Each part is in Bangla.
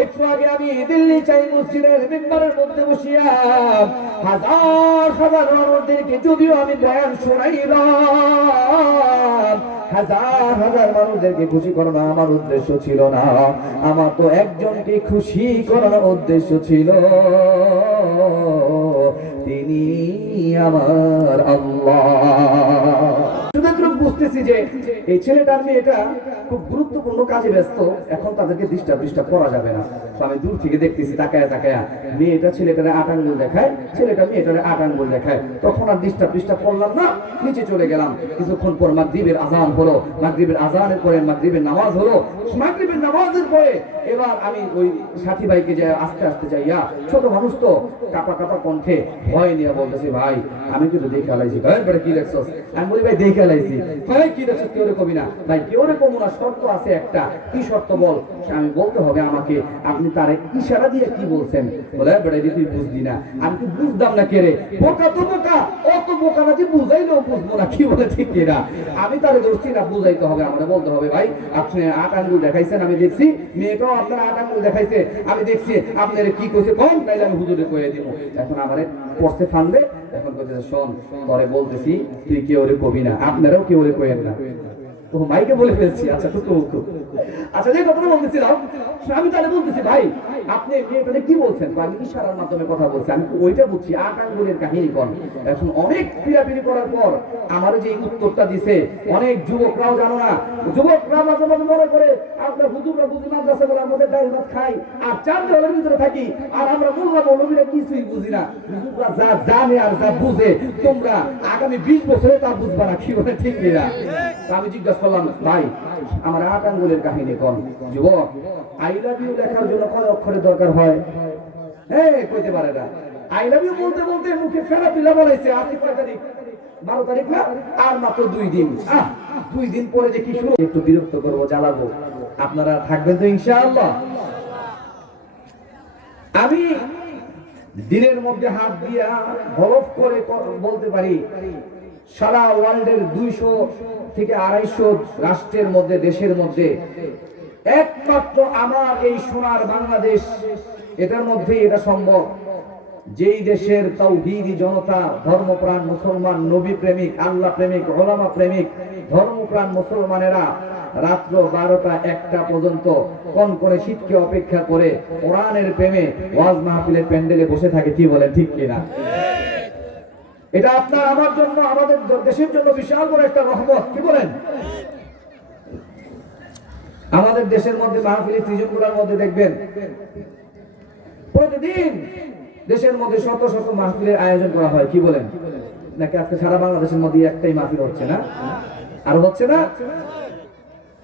একটু আগে আমি দিল্লি চাই মসজিদের মিম্বরের মধ্যে বসিয়া হাজার হাজার মানুষদেরকে যদিও আমি বয়ান শোনাইলাম, হাজার হাজার মানুষদেরকে খুশি করানো আমার উদ্দেশ্য ছিল না, আমার তো একজনকে খুশি করানোর উদ্দেশ্য ছিল, তিনি আমার আল্লাহ। বুঝতেছি যে এই ছেলেটার মেয়েটা খুব গুরুত্বপূর্ণ কাজে ব্যস্ত, এখন তাদেরকে ডিস্টার্ব করা যাবে না। আমি দূর থেকে দেখতেছি তাকায়া তাকায়া, মেয়েটা ছেলেটারে 8 আঙ্গুল দেখায়, ছেলেটা মেয়েটারে 8 আঙ্গুল দেখায়। তখন আর ডিস্টার্ব করলাম না, নিচে চলে গেলাম। কিছুক্ষণ পর মাগরিবের আজান হলো, মাগরিবের আজানের পরে মাগরিবের নামাজ হলো, মাগরিবের নামাজের পরে এবার আমি ওই সাথী ভাইকে যে আস্তে আস্তে যাইয়া, ছোট মানুষ তো কাপা কাপা কণ্ঠে ভয় নিয়ে বলতেছি, ভাই আমি কিন্তু দেখে লাইছি। কি দেখছস? আমি বলি, ভাই দেখে লাইছি। ভাই কি দেখছস? কেউ রে কবি না। ভাই কেউ রে কমু না, শর্ত আছে একটা। কি শর্ত বল? আমি বলতে হবে আমাকে, আপনি তারে ইশারা দিয়ে কি বলছেন? বলে, বেটা তুই বুঝলি না। আমি কি বুঝতাম না? কে রে বোকা, তো বোকা, অত বোকা না যে বুঝাইলেও বুঝবো না। কি বলে ঠিক কিনা? আমি তারে ধরছি না, বুঝাইতে হবে, আমরা বলতে হবে, ভাই আপনি 8 আঙ্গুল দেখাইছেন, আমি দেখছি, মেয়েটাও আপনার 8 আঙ্গুল দেখাইছে, আমি দেখছি, আপনার কি কইছে কোন, তাইলে আমি হুজুরে কয়ে দিব। এখন আমারে পড়তে ফানবে, এখন কইতেছে, শোন তোরে বলতেছি, তুই কেউ রে কবি না, আপনারাও কেউ রে কইেন না। তো মাইকে বলে ফেলছি। আচ্ছা আচ্ছা, যে কথাটা বলতেছিলাম, আমি তাহলে বলতেছি, ভাই আপনি মেয়েটাকে কি বলছেন? আমি ইশারার মাধ্যমে কথা বলছি, আমি ওইটা বুঝছি, 8 আঙ্গুলের কাহিনী কোন। এখন অনেক পিড়াপিড়ি করার পর আমার যে উত্তরটা দিছে, অনেক যুবকরাও জানো না, যুবকরা মাঝে মাঝে মনে করে আমরা হুজুররা বুঝি মাদ্রাসা বলে আমাদের ডাল ভাত খাই আর চার দেওয়ালের ভিতরে থাকি, আর আমরা মোল্লা মৌলবীরা কিছুই বুঝি না। হুজুররা যা জানে আর যা বুঝে, তোমরা আগামী 20 বছরে তা বুঝবা না। কি বলে ঠিক কিনা? আমি জিজ্ঞাসা করলাম, ভাই আমার 8 আঙ্গুলের কাহিনী কোন? যুবক, আই লাভ ইউ লেখার জন্য কয় অক্ষরের দরকার হয়? কইতে পারে না। আই লাভ ইউ বলতে বলতে মুখে ফেরা তুলা বলাইছে। আজকে কয় তারিখ? 12 তারিখ না? আর মাত্র 2 দিন। 2 দিন পরে যে কি শুরু, একটু বিরক্ত করবো, জ্বালাবো। আপনারা থাকবেন তো ইনশাআল্লাহ? আমি দিনের মধ্যে হাত দিয়া বরফ করে বলতে পারি, সারা ওয়ার্ল্ডের 200 থেকে 250 রাষ্ট্রের মধ্যে, দেশের মধ্যে একমাত্র আমার এই সোনার বাংলাদেশ, এটার মধ্যে এটা সম্ভব, যেই দেশের তাওহীদি জনতা, ধর্মপ্রাণ মুসলমান, নবী প্রেমিক, আল্লাহ প্রেমিক, উলামা প্রেমিক, ধর্মপ্রাণ মুসলমানেরা রাত্র 12টা 1টা পর্যন্ত কনকনে শীতকে অপেক্ষা করে কোরআনের প্রেমে ওয়াজ মাহফিলের প্যান্ডেলে বসে থাকে। কি বলেন ঠিক কিনা? এটা আপনার আমার জন্য, আমাদের দেশের জন্য বিশাল বড় একটা রহমত। কি বলেন? আমাদের দেশের মধ্যে মাহফিলের সিজনগুলোর মধ্যে দেখবেন প্রতিদিন দেশের মধ্যে শত শত মাহফিলের আয়োজন করা হয়। কি বলেন? নাকি আজকে সারা বাংলাদেশের মধ্যে একটাই মাহফিল হচ্ছে না? আর হচ্ছে না?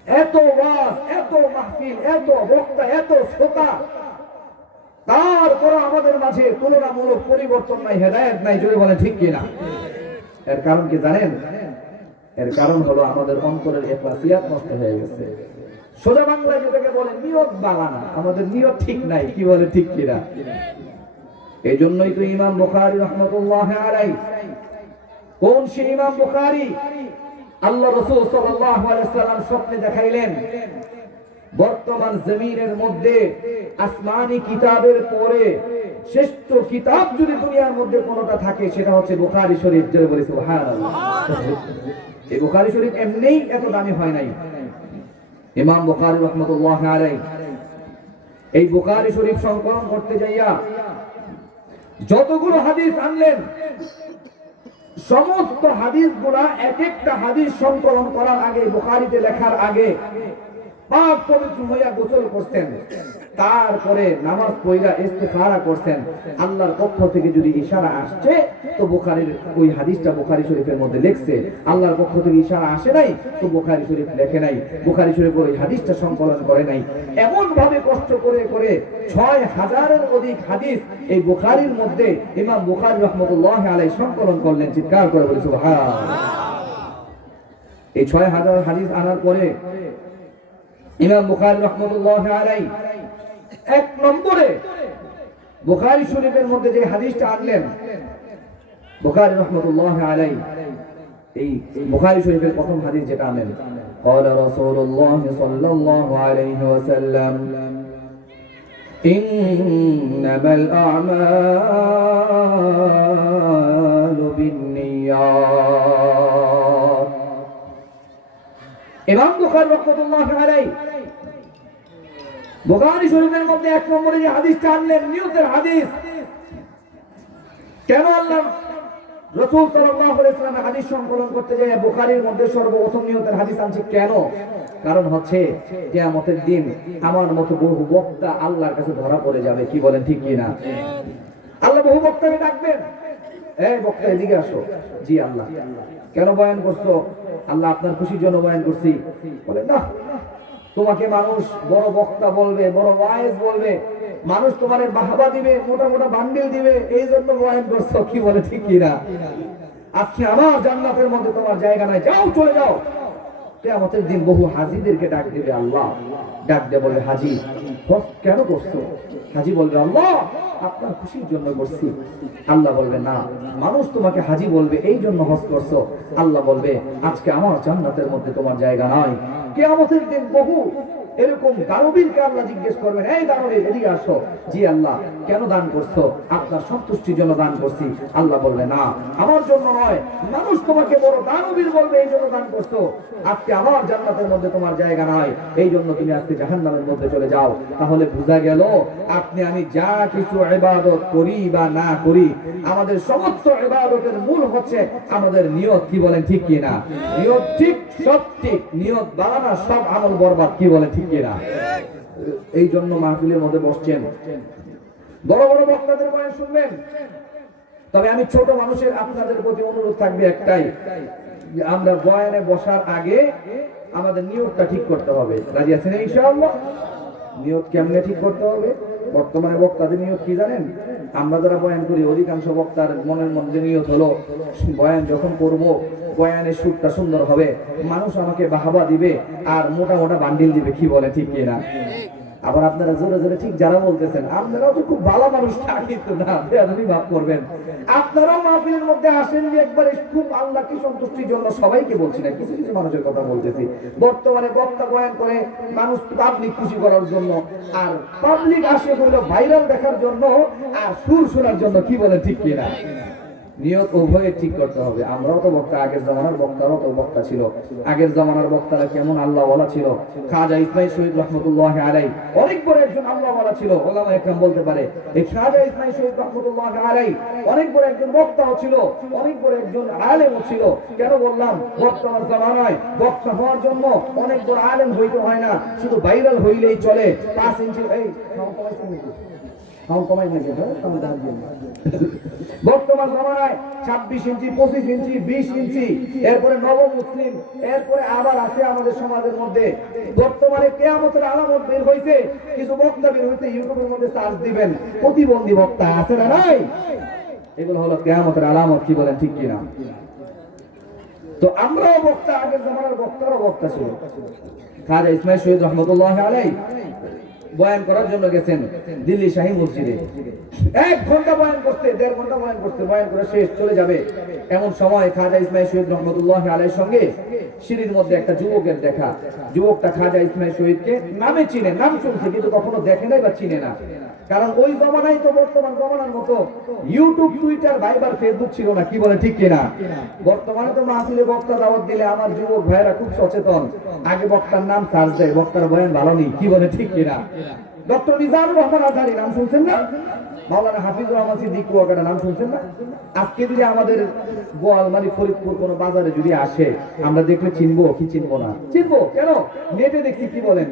এত ওয়াজ, এত মাহফিল, এত বক্তা, এত শ্রোতা, তারপর আমাদের মাঝে তুলনামূলক পরিবর্তন নাই, হেদায়েত নাই। জোরে বলেন ঠিক কিনা? এর কারণ কি জানেন? এর কারণ হলো আমাদের অন্তরের ইখলাসিয়াত নষ্ট হয়ে গেছে। সোজা বাংলায় যেটাকে বলে নিয়ত বাগানা, আমাদের নিয়ত ঠিক নাই। কি বলে ঠিক কিনা? এই জন্যই তো ইমাম বুখারী রাহমাতুল্লাহি আলাইহি, কোন সে ইমাম বুখারী, আল্লাহ রাসূল সাল্লাল্লাহু আলাইহি ওয়াসাল্লাম স্বপ্নে দেখাইলেন, বর্তমান জমিনের মধ্যে আসমানি কিতাবের পরে শ্রেষ্ঠ কিতাব যদি দুনিয়ার মধ্যে কোনটা থাকে, সেটা হচ্ছে বুখারী শরীফ। জোরে বলি সুবহানাল্লাহ। এই বুখারী শরীফ এমনিই এত দামি হয় নাই। ইমাম বুখারী রাহমাতুল্লাহি আলাইহি এই বুখারী শরীফ সংকলন করতে যাইয়া যতগুলো হাদিস আনলেন, সমস্ত হাদিসগুলা এক একটা হাদিস সংকলন করার আগে, বুখারীতে লেখার আগে পাক পবিত্র হইয়া গোসল করতেন, তারপরে নামাজ পড়া ইস্তিখারা করতেন। আল্লাহর পক্ষ থেকে যদি ইশারা আসছে তো বুখারীর ওই হাদিসটা বুখারী শরীফের মধ্যে লেখছে, আল্লাহর পক্ষ থেকে ইশারা আসে নাই তো বুখারী শরীফ লেখে নাই, বুখারী শরীফ ওই হাদিসটা সংকলন করে নাই। এমন ভাবে কষ্ট করে করে 6000-এর অধিক হাদিস এই বুখারীর মধ্যে ইমাম বুখারী রাহমাতুল্লাহি আলাইহি সংকলন করলেন। চিৎকার করে বলি সুবহানাল্লাহ। এই 6000 হাদিস আনার পরে ইমাম বুখারী রাহমাতুল্লাহি আলাইহি এক নম্বরে বুখারী শরীফের মধ্যে যে হাদিসটা আনলেন, বুখারী রাহমাতুল্লাহি আলাইহি এই বুখারী শরীফের প্রথম হাদিস যেটা আনলেন, قال رسول الله صلى الله عليه وسلم ইন্নামাল আমালু বিন্নিয়াত। ইমাম বুখারী রাহমাতুল্লাহি আলাইহি বুখারী শরীফের মধ্যে 1 নম্বরে যে হাদিসটা আনলেন, নিয়তের হাদিস। কেন আল্লাহ রাসূল সাল্লাল্লাহু আলাইহি ওয়াসাল্লাম হাদিস সংকলন করতে যায় বুখারীর মধ্যে সর্বপ্রথম নিয়তের হাদিস আনছে কেন? কারণ হচ্ছে কিয়ামতের দিন আমার মতো বহু বক্তা আল্লাহর কাছে ধরা পড়ে যাবে। কি বলেন, ঠিক কি না? আল্লাহ বহু বক্তাকে ডাকবেন, এই বক্তা এদিকে আসো। জি আল্লাহ। কেন বয়ান করছো? আল্লাহ আপনার খুশির জন্য বয়ান করছি। বলে না, তোমাকে মানুষ বড় বক্তা বলবে, বড় ওয়াইজ বলবে, মানুষ তোমারে বাহবা দিবে, মোটা মোটা বান্ডিল দিবে, এই জন্য বয়ান করছো। কি বলে, ঠিক কি না? আজকে আমার জান্নাতের মধ্যে তোমার জায়গা নাই, যাও চলে যাও। কিয়ামতের দিন বহু হাজীদেরকে ডাক দিবে আল্লাহ। ডাক দিয়ে বলবে, হাজী হজ কেন করছো? হাজী বলবে, আল্লাহ আপনার খুশির জন্য করছি। আল্লাহ বলবে, না, মানুষ তোমাকে হাজী বলবে এই জন্য হজ করছো। আল্লাহ বলবে, আজকে আমার জান্নাতের মধ্যে তোমার জায়গা নাই। কিয়ামতের দিন বহু এরকম দানবীরকে আল্লাহ জিজ্ঞেস করবেন, এই দানবীর এদিকে আসো। জি আল্লাহ, কেন দান করছো? আপনার সন্তুষ্টির জন্য দান করছি। আল্লাহ বলবে, না, আমার জন্য নয়, মানুষ তোমাকে বড় দানবীর বলবে এই জন্য দান করছো। আজকে আমার জান্নাতের মধ্যে তোমার জায়গা নাই, এই জন্য তুমি আজকে জাহান্নামের মধ্যে চলে যাও। তাহলে বোঝা গেল আপনি আমি যা কিছু ইবাদত করি বা না করি, আমাদের সমস্ত ইবাদতের মূল হচ্ছে আমাদের নিয়ত। কি বলেন, ঠিক কি না? নিয়ত ঠিক, সব ঠিক, নিয়ত বানানা সব আমল বরবাদ। কি বলেন, ঠিক কি না? এই জন্য মাহফিলের মধ্যে বসছেন, বড় বড় বক্তাদের বয়ান শুনবেন। তবে আমি ছোট মানুষের আপনাদের প্রতি অনুরোধ থাকবে একটাই, যে আমরা বয়ানে বসার আগে আমাদের নিয়তটা ঠিক করতে হবে। রাজি আছেন ইনশাআল্লাহ? নিয়ত কেমনে ঠিক করতে হবে? বর্তমানে বক্তাদের নিয়ত কি জানেন? আমরা যারা বয়ান করি অধিকাংশ বক্তার মনের মধ্যে নিয়ত হলো, বয়ান যখন করব বয়ানের সুরটা সুন্দর হবে, মানুষ আমাকে বাহবা দিবে আর মোটা মোটা বান্ডিল দিবে। কি বলে, ঠিক কি না? আবার আপনারা জোরে জোরে ঠিক যারা বলতেছেন, আপনারাও তো খুব ভালো মানুষ, কিন্তু না আপনি ভাব করবেন। আপনারাও মাহফিলের মধ্যে আসেন যে একবারে খুব আল্লাহকে সন্তুষ্টির জন্য, সবাইকে বলছি না, কিছু কিছু মানুষের কথা বলতেছি। বর্তমানে বক্তা বয়ান করে মানুষ পাবলিক খুশি করার জন্য, আর পাবলিক আসে হলো ভাইরাল দেখার জন্য আর সুর শোনার জন্য। কি বলে, ঠিক কি না? নিয়ত উভয়ে ঠিক করতে হবে। আমরাও তো বক্তা, আগের জামানার বক্তারাও তো বক্তা ছিল। আগের জামানার বক্তারা কেমন আল্লাহ ওয়ালা ছিল। খাজা ইসমাইল শহীদ রাহমাতুল্লাহি আলাইহি অনেক বড় একজন আল্লাহ ওয়ালা ছিল। ওলামা একরাম বলতে পারে এই খাজা ইসমাইল শহীদ রাহমাতুল্লাহি আলাইহি অনেক বড় একজন বক্তাও ছিল, অনেক বড় একজন আলেমও ছিল। কেন বললাম? বর্তমান জামানায় বক্তা হওয়ার জন্য অনেক বড় আলেম হইতে হয় না, শুধু ভাইরাল হইলেই চলে। 5 ইঞ্চি এই বর্তমান জামানায় 26 ইঞ্চি, 25 ইঞ্চি, 20 ইঞ্চি, এরপরে নব মুসলিম, এরপরে আবার আছে আমাদের সমাজের মধ্যে। বর্তমানে কিয়ামতের আলামত বের হইছে, কিছু বক্তা বের হইছে, ইউটিউবের মধ্যে সার্চ দিবেন, প্রতিবন্ধী বক্তা আছে না নাই? এগুলো হলো কিয়ামতের আলামত। কি বলেন, ঠিক কি না? তো আমরাও বক্তা, আগের জামানার বক্তারও বক্তা ছিল। খাজা ইসমাইল শহীদ রাহমাতুল্লাহি আলাইহি বয়ান করার জন্য গেছেন দিল্লি শাহী মসজিদে। 1 ঘন্টা বয়ান করতে, 1.5 ঘন্টা বয়ান করতে, বয়ান করে শেষ, চলে যাবে। এমন সময় খাজা ইসমাইল শহীদ রাহমাতুল্লাহি আলাইহির সঙ্গে সিঁড়ির মধ্যে একটা যুবকের দেখা। যুবকটা খাজা ইসমাইল শহীদকে নামে চিনে, নাম শুনছে, কিন্তু কখনো দেখে নাই বা চিনে না। কারণ ওই জমানায় তো বর্তমান জমানার মতো ইউটিউব, টুইটার, ভাইবার, ফেসবুক ছিল না। কি বলে, ঠিক কিনা? বর্তমানে তো মাহফিলে বক্তা দাওয়াত দিলে আমার যুবক ভাইয়েরা খুব সচেতন, আগে বক্তার নাম সার্চ দেয়, বক্তার বয়ান ভালো নেই। কি বলে, ঠিক কিনা? ডক্টর মিজানুর রহমান আজহারী নাম শুনছেন না? মাওলানা হাফিজুর রহমান সিদ্দিক কুয়াকাটা নাম শুনছেন না? আজকে যদি আমাদের গোয়ালমারি, ফরিদপুর কোন বাজারে যদি আসে, আমরা দেখলে চিনবো কি চিনবো না? চিনবো। কেন? নেটে দেখছি। কি বলেন?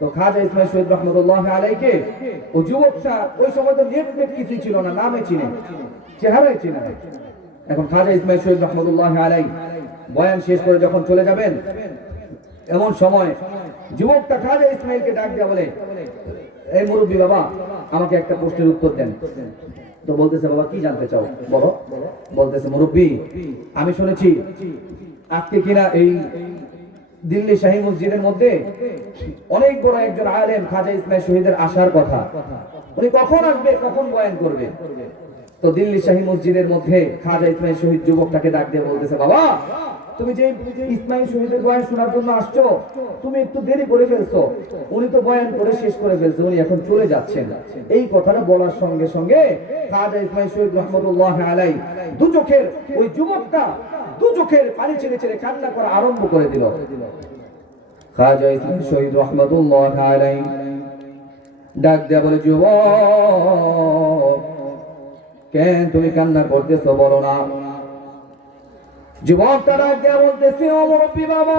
তো খাজা ইসমাইল শহীদ রাহমাতুল্লাহি আলাইহিকে ও যুবকটা, ওই সময় তো নেট কিছুই ছিল না, নামে চিনে, চেহারায় চিনে। এখন খাজা ইসমাইল শহীদ রাহমাতুল্লাহি আলাইহি বয়ান শেষ করে যখন চলে যাবেন, এমন সময় যুবকটা খাজা ইসমাইলকে ডাক দিয়ে বলে, এই মুরব্বী বাবা, আমাকে একটা প্রশ্নের উত্তর দেন। তো বলতেছে, বাবা কি জানতে চাও বলো। বলতেছে, মুরব্বী, আমি শুনেছি আজকে কিনা এই দিল্লি শাহী মসজিদের মধ্যে অনেক বড় একজন আলেম খাজা ইসমাইল শহীদের আসার কথা, উনি কখন আসবে, কখন বয়ান করবে? তো দিল্লি শাহী মসজিদের মধ্যে খাজা ইসমাইল শহীদ যুবকটাকে ডাক দিয়ে বলতেছে, বাবা তুমি যে ইসমাইল শহীদের বয়ান শোনার জন্য আসছো, তুমি একটু দেরি করে ফেলছো, উনি তো বয়ান করে শেষ করে ফেলছে, উনি এখন চলে যাচ্ছেন। এই কথাটা বলার সঙ্গে সঙ্গে খাজা ইসমাইল শহীদ রহমতুল্লাহ আলাইহি দু চোখের ওই যুবকটা দু চোখের পানি ছেড়ে ছেড়ে কান্না করা আরম্ভ করে দিল। খাজা ইসমাইল শহীদ রহমতুল্লাহ আলাইহি ডাক দেয়া বলে, যুবক কেন তুমি কান্না করতেছো, বলো না। যুবকটা ডাক দেয়া বলতেছে, ও মুরব্বী বাবা,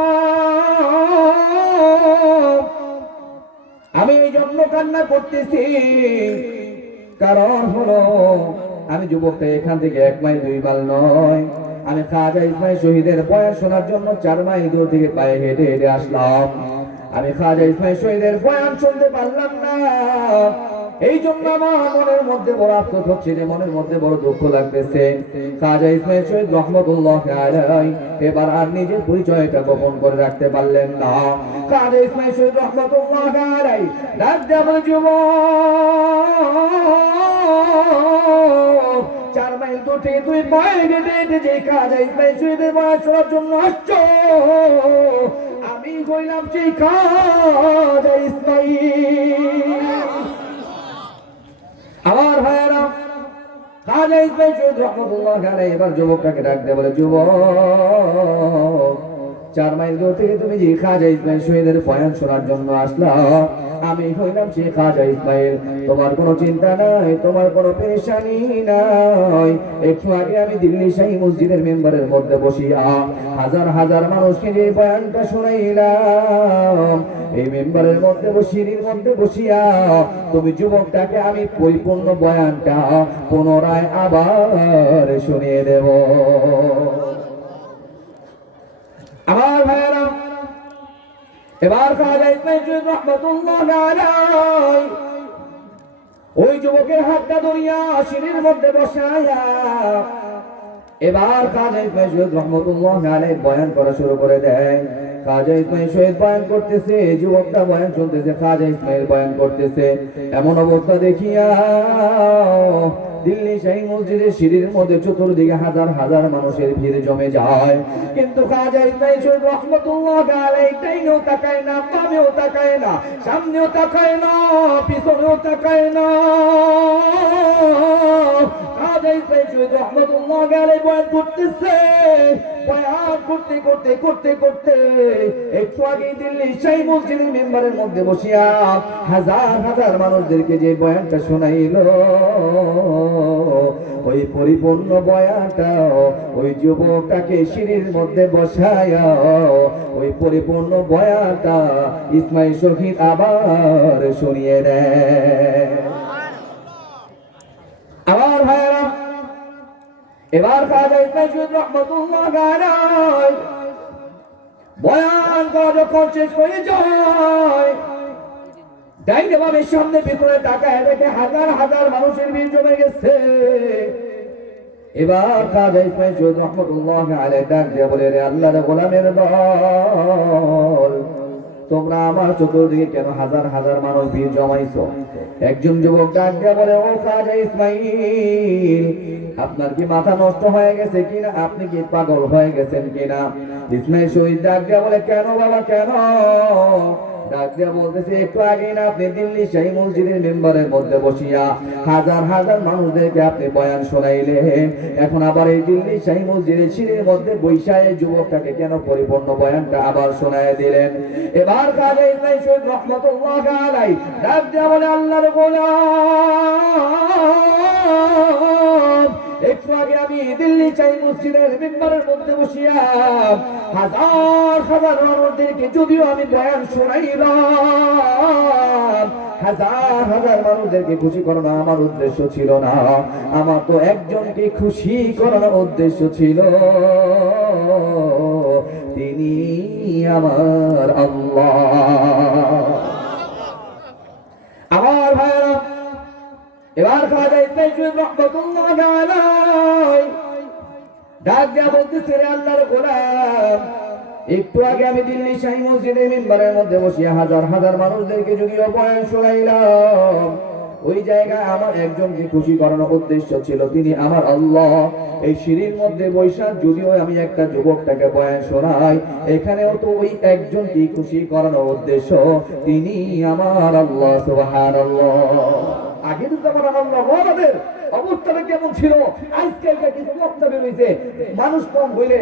আমি এই জন্য কান্না করতেছি, কারণ হলো আমি যুবকটা এখান থেকে 1 মাইল 2 মাইল নয়, আমি খাজা ইসমাইল শহীদের বয়ান শোনার জন্য 4 মাইল দূর থেকে পায়ে হেঁটে হেঁটে আসলাম। আমি খাজা ইসমাইল শহীদের বয়ান শুনতে পারলাম না, এই জন্য আমার মনের মধ্যে বড় আফসোস হচ্ছে, মনের মধ্যে বড় দুঃখ লাগতেছে। খাজা ইসমাইল শহীদ রহমতুল্লাহ আলাইহি এবার আর নিজের পরিচয়টা গোপন করে রাখতে পারলেন না। খাজা ইসমাইল শহীদ রহমতুল্লাহ আলাইহি ডাক দেয়া বলে, যুবক 4 মাইল দূর থেকে তুমি পায়ে হেঁটে হেঁটে যে খাজা ইসমাইল শহীদের বয়ান শোনার জন্য আসছো, আমি কইলাম সেই খাজা ইসমাইল। আমার ভাইয়েরা, খাজা ইসমাইল শহীদ রহমতুল্লাহ আলাইহি এবার যুবকটাকে ডাক দেয়া বলে, যুবক 4 মাইল দূর থেকে তুমি যে খাজা ইসমাইল শহীদের বয়ান শোনার জন্য আসলা, আমি হইলাম সেই খাজা ইসমাইল। তোমার কোনো চিন্তা নাই, তোমার কোনো পেরেশানি নাই। একটু আগে আমি দিল্লি শাহী মসজিদের মেম্বারের মধ্যে বসিয়া হাজার হাজার মানুষকে যে বয়ানটা শোনাইলাম, এই মেম্বারের মধ্যে বসির মধ্যে বসিয়া তুমি যুবকটাকে আমি পরিপূর্ণ বয়ানটা পুনরায় আবার শুনিয়ে দেব। আমার ভাইয়েরা, এবার খাজা ইসমাইল শহীদ রহমতুল্লাহ আলাইহি ওই যুবকের হাতটা ধরিয়া সিঁড়ির মধ্যে বসাইয়া এবার খাজা ইসমাইল শহীদ রহমতুল্লাহ আলাইহি বয়ান করা শুরু করে দেয়। খাজা ইসমাইল শহীদ বয়ান করতেছে, যুবকটা বয়ান শুনতেছে, খাজা ইসমাইল বয়ান করতেছে। এমন অবস্থা দেখিয়া দিল্লি শাহী মসজিদের সিঁড়ির মধ্যে চতুর্দিকে হাজার হাজার মানুষের ভিড় জমে যায়, কিন্তু খাজা ইসমাইল শহীদ রহমতুল্লাহ আলাইহি ডাইনেও তাকায় না, বামেও তাকায় না, সামনেও তাকায় না, পিছনেও তাকায় না। খাজা ইসমাইল শহীদ রহমতুল্লাহ আলাইহি বয়ান করতেছে, বয়ান করতে করতে করতে করতে একটু আগে দিল্লি শাহী মসজিদের মেম্বারের মধ্যে বসিয়া হাজার হাজার মানুষদেরকে যে বয়ানটা শোনাইল, ওই পরিপূর্ণ বয়ানটা ওই যুবকটাকে সিঁড়ির মধ্যে বসায়া ওই পরিপূর্ণ বয়ানটা ইসমাইল শহীদ আবার শুনিয়ে দেয়। আমার ভাইয়েরা, এবার খাজা ইসমাইল শহীদ রহমতুল্লাহ আলাইহি বয়ান করা যখন শেষ হয়ে যায়, ডাইনে বামের সামনে পিছনে তাকায় দেখে হাজার হাজার মানুষের ভিড় জমে গেছে। এবার খাজা ইসমাইল শহীদ রহমতুল্লাহ আলাইহি ডাক দিয়ে বলে, রে আল্লাহর গোলামের দল, তোমরা আমার চতুর্দিকে কেন হাজার হাজার মানুষ ভিড় জমাইছো? একজন যুবক ডাক দিয়ে বলে, ও খাজা ইসমাইল, আপনার কি মাথা নষ্ট হয়ে গেছে কিনা? আপনি কি পাগল হয়ে গেছেন কিনা? ইসমাইল শহীদ ডাক দিয়ে বলে, কেন বাবা কেন? ডাক দিয়া বলতেছে, একটু আগে না আপনি দিল্লি শাহী মসজিদের মেম্বারের মধ্যে বসিয়া হাজার হাজার মানুষদেরকে আপনি বয়ান শোনাইলেন, এখন আবার এই দিল্লি শাহী মসজিদের সিঁড়ির মধ্যে বৈশাখী যুবকটাকে কেন পরিপূর্ণ বয়ানটা আবার শোনায় দিলেন? এবার খাজা ইসমাইল শহীদ রহমতুল্লাহ আলাইহি ডাক দিয়া বলে, আল্লাহর গোলাম, একটু আগে আমি দিল্লি শাহী মসজিদের মেম্বারের মধ্যে বসিয়া হাজার হাজার মানুষদেরকে যদিও আমি বয়ান শোনাইলাম, হাজার হাজার মানুষদেরকে খুশি করানো আমার উদ্দেশ্য ছিল না, আমার তো একজনকে খুশি করানোর উদ্দেশ্য ছিল, তিনি আমার আল্লাহ। আমার ভাইরা, এবার খাজা ইসমাইল শহীদ রহমতুল্লাহ আলাইহি ডাক দিয়া বলতেছে, রে আল্লাহর গোলাম, একটু আগে আমি দিল্লি শাহী মসজিদের মিম্বরের মধ্যে বসিয়া হাজার হাজার মানুষদেরকে যদিও বয়ান শোনাইলাম, ওই জায়গায় আমার একজনকে খুশি করানোর উদ্দেশ্য ছিল, তিনি আমার আল্লাহ। এই সিঁড়ির মধ্যে বৈশাখ যদিও আমি একটা যুবকটাকে বয়ান শোনাই, এখানেও তো ওই একজনকে খুশি করানোর উদ্দেশ্য, তিনি আমার আল্লাহ সুবহানাল্লাহ। আগের জামানার আল্লাহ আমাদের অবস্থাটা কেমন ছিল, আজকাল কিছু বক্তা বেরোইছে, মানুষ কম হইলে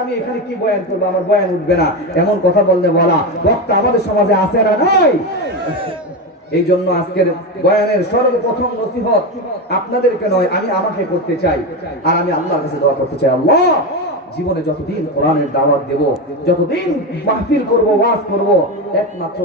আমি এখানে কি বয়ান করবো, আমার বয়ান উঠবে না, এমন কথা বললে বলা বক্তা আমাদের সমাজে আছে না নাই? এই জন্য আজকের বয়ানের সর্বপ্রথম নসিহত আপনাদেরকে নয়, আমি আমাকে করতে চাই, আর আমি আল্লাহর কাছে দোয়া করতে চাই, আল্লাহ জীবনে যতদিন কোরআনের দাওয়াত দেব, যতদিন মাহফিল করব, ওয়াজ করব, একমাত্র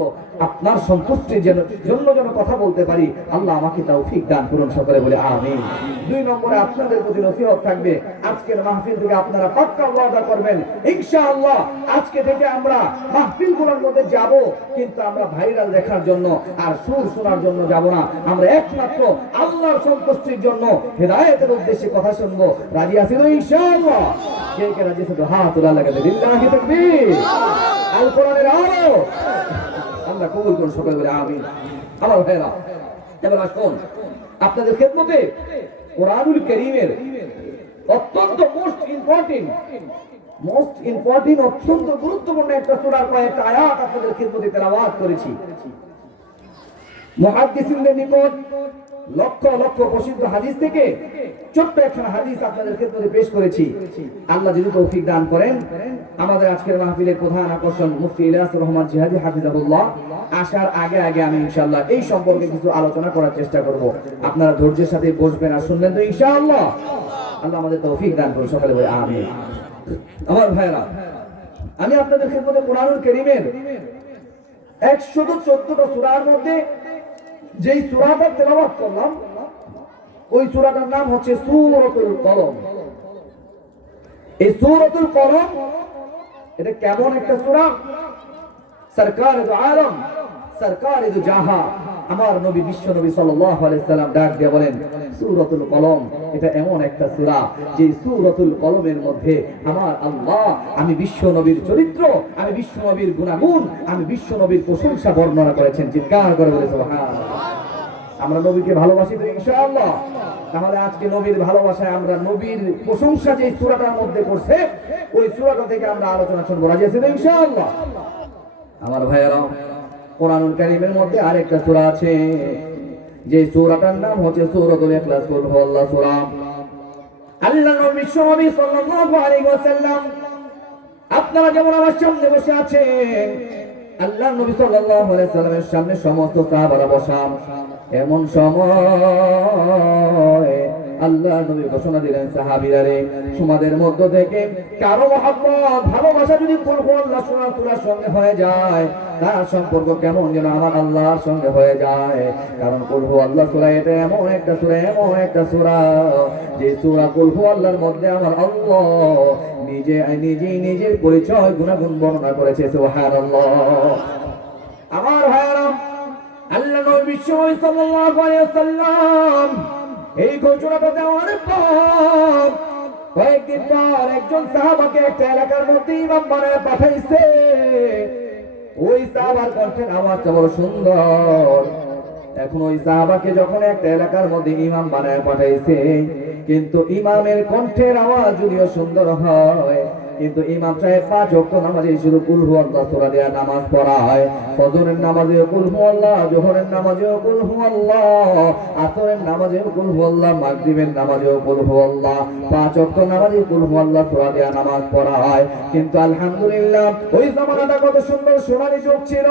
আপনার সন্তুষ্টির জন্য যেন কথা বলতে পারি, আল্লাহ আমাকে তৌফিক দান করুন, সকলে বলে আমিন। 2 নম্বরে আপনাদের প্রতি নসিহত থাকবে, আজকের মাহফিল থেকে আপনারা পাক্কা ওয়াদা করবেন ইনশাআল্লাহ আজকে থেকে আমরা মাহফিলগুলোর মধ্যে যাব, কিন্তু আমরা ভাইরাল দেখার জন্য আর সুর শোনার জন্য যাব না, আমরা একমাত্র আল্লাহর সন্তুষ্টির জন্য হেদায়েতের উদ্দেশ্যে কথা শুনবো। রাজি আছেন ইনশাআল্লাহ? কে কে রাজি আছেন? হাত তোলা লাগাতে লিল্লাহি তাকবীর, আল কোরআনের আলো, আল্লাহ কবুল করুন, সকলে বলে আমিন। আমার ভাইরা, এবার আসুন আপনাদের খেদমতে কোরআনুল কারীমের অত্যন্ত মোস্ট ইম্পর্টেন্ট অত্যন্ত গুরুত্বপূর্ণ একটা সূরার কয়েকটা আয়াত আপনাদের খেদমতে তেলাওয়াত করেছি। মুহাদ্দিসিনদের নিকট লক্ষ লক্ষ প্রসিদ্ধ হাদিস থেকে ছোট্ট একটা হাদিস আপনাদের খেদমতে পেশ করেছি। আল্লাহ যদি তৌফিক দান করেন, আমাদের আজকের মাহফিলের প্রধান আকর্ষণ মুফতি ইলিয়াস রহমান জিহাদি হাফিজাহুল্লাহ আসার আগে আগে আমি ইনশাআল্লাহ এই সম্পর্কে কিছু আলোচনা করার চেষ্টা করব। আপনারা ধৈর্যের সাথে বসবেন আর শুনবেন তো ইনশাআল্লাহ। আল্লাহ আমাদের তৌফিক দান করুন, সকলে বলে আমিন। আমার ভাইরা, আমি আপনাদের খেদমতে কোরআনুল কারীমের 114টা সূরার মধ্যে যেই সূরাটা তেলাওয়াত করলাম, ওই সূরাটার নাম হচ্ছে সূরাতুল কলম। এই সূরাতুল কলম এটা কেমন একটা সূরা? সরকার দু আলম, সরকার দু জাহা, আমার নবী বিশ্ব নবী সাল্লাল্লাহু আলাইহি সাল্লাম ডাক দিয়ে বলেন সূরাতুল কলম এটা এমন একটা সূরা যে সূরাতুল কলমের মধ্যে আমার আল্লাহ আমি বিশ্ব নবীর চরিত্র, আমি বিশ্ব নবীর গুণাগুণ, আমি বিশ্ব নবীর প্রশংসা বর্ণনা করেছেন। চিৎকার করে বলে সুবহানাল্লাহ। আমরা নবীকে ভালোবাসি তো ইনশাআল্লাহ। তাহলে আজকে নবীর ভালোবাসায় আমরা নবীর প্রশংসা যে সূরাটার মধ্যে করছে, ওই সূরাটা থেকে আমরা আলোচনা শুনবো। রাজি আছেন ইনশাআল্লাহ? আমার ভাইয়েরা, কোরআনুল কারীমের মধ্যে আরেকটা সূরা আছে, যে সূরাটার নাম হচ্ছে সূরাতুল ইখলাস, কুল হুয়াল্লাহু সূরা। আল্লাহ নবী সাল্লাল্লাহু আলাইহি ওয়াসাল্লাম আপনারা যেমন আমার সামনে বসে আছেন, আল্লাহ নবী সাল্লাল্লাহু আলাইহি ওয়াসাল্লামের সামনে সমস্ত সাহাবারা বসা, এমন সময় আল্লাহ নবী ঘোষণা দিলেন, সাহাবীরা রে, তোমাদের মধ্য থেকে কারো মহব্বত ভালোবাসা যদি কুল হুয়াল্লাহু সূরার সঙ্গে হয়ে যায়, তার সম্পর্ক কেমন যেন আমার আল্লাহর সঙ্গে হয়ে যায়। কারণ কুল হুয়াল্লাহু সূরা এটা এমন একটা সূরা যে সূরা কুল হুয়াল্লাহর মধ্যে আমার আল্লাহ নিজের পরিচয় গুণাগুণ বর্ণনা করেছে। সুবহানাল্লাহ। আমার ভাইরা, আল্লাহ নবী সাল্লাল্লাহু আলাইহি ওয়াসাল্লাম এই ঘোষণাটা দেওয়ার পর কয়েকদিন পর একজন সাহাবাকে একটা এলাকার মধ্যে ইমাম বানায় পাঠাইছে। ওই সাহাবার কণ্ঠের আওয়াজটা বড় সুন্দর। এখন ওই সাহাবাকে যখন একটা এলাকার মধ্যে ইমাম বানায় পাঠাইছে, কিন্তু ইমামের কণ্ঠের আওয়াজ যদিও সুন্দর হয়, কিন্তু ইমাম সাহেব 5 ওয়াক্ত নামাজে শুধু কুল হুয়াল্লাহু সূরা দিয়ে নামাজ পড়ায়। ফজরের নামাজে কুল হুয়াল্লাহু, যোহরের নামাজে কুল হুয়াল্লাহু, আসরের নামাজে কুল হুয়াল্লাহু, মাগরিবের নামাজে কুল হুয়াল্লাহু, 5 ওয়াক্ত নামাজে কুল হুয়াল্লাহু সূরা দিয়ে নামাজ পড়ায়। কিন্তু আলহামদুলিল্লাহ ওই জামানাটা কত সুন্দর সোনালী যুগ ছিল,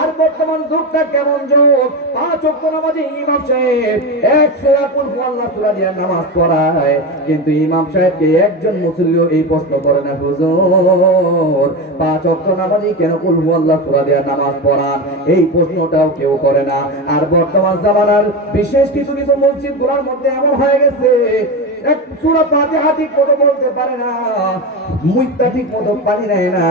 আর বর্তমান যুগটা কেমন যুগ। 5 ওয়াক্ত নামাজে ইমাম সাহেব 1 সূরা কুল হুয়াল্লাহু সূরা দিয়ে নামাজ পড়ায়, কিন্তু ইমাম সাহেবকে একজন মুসল্লিও এই প্রশ্ন করে না, হুজুর 5 ওয়াক্ত নামাজে কেন কুল হুয়াল্লাহু সূরা দিয়ে নামাজ পড়ান? এই প্রশ্নটাও কেউ করে না। আর বর্তমান জামানার বিশেষ কিছু কিছু মসজিদগুলোর মধ্যে এমন হয়ে গেছে, এক সূরা ফাতিহা ঠিক মতো বলতে পারে না, মুইতা ঠিক মতো পানি নেয় না,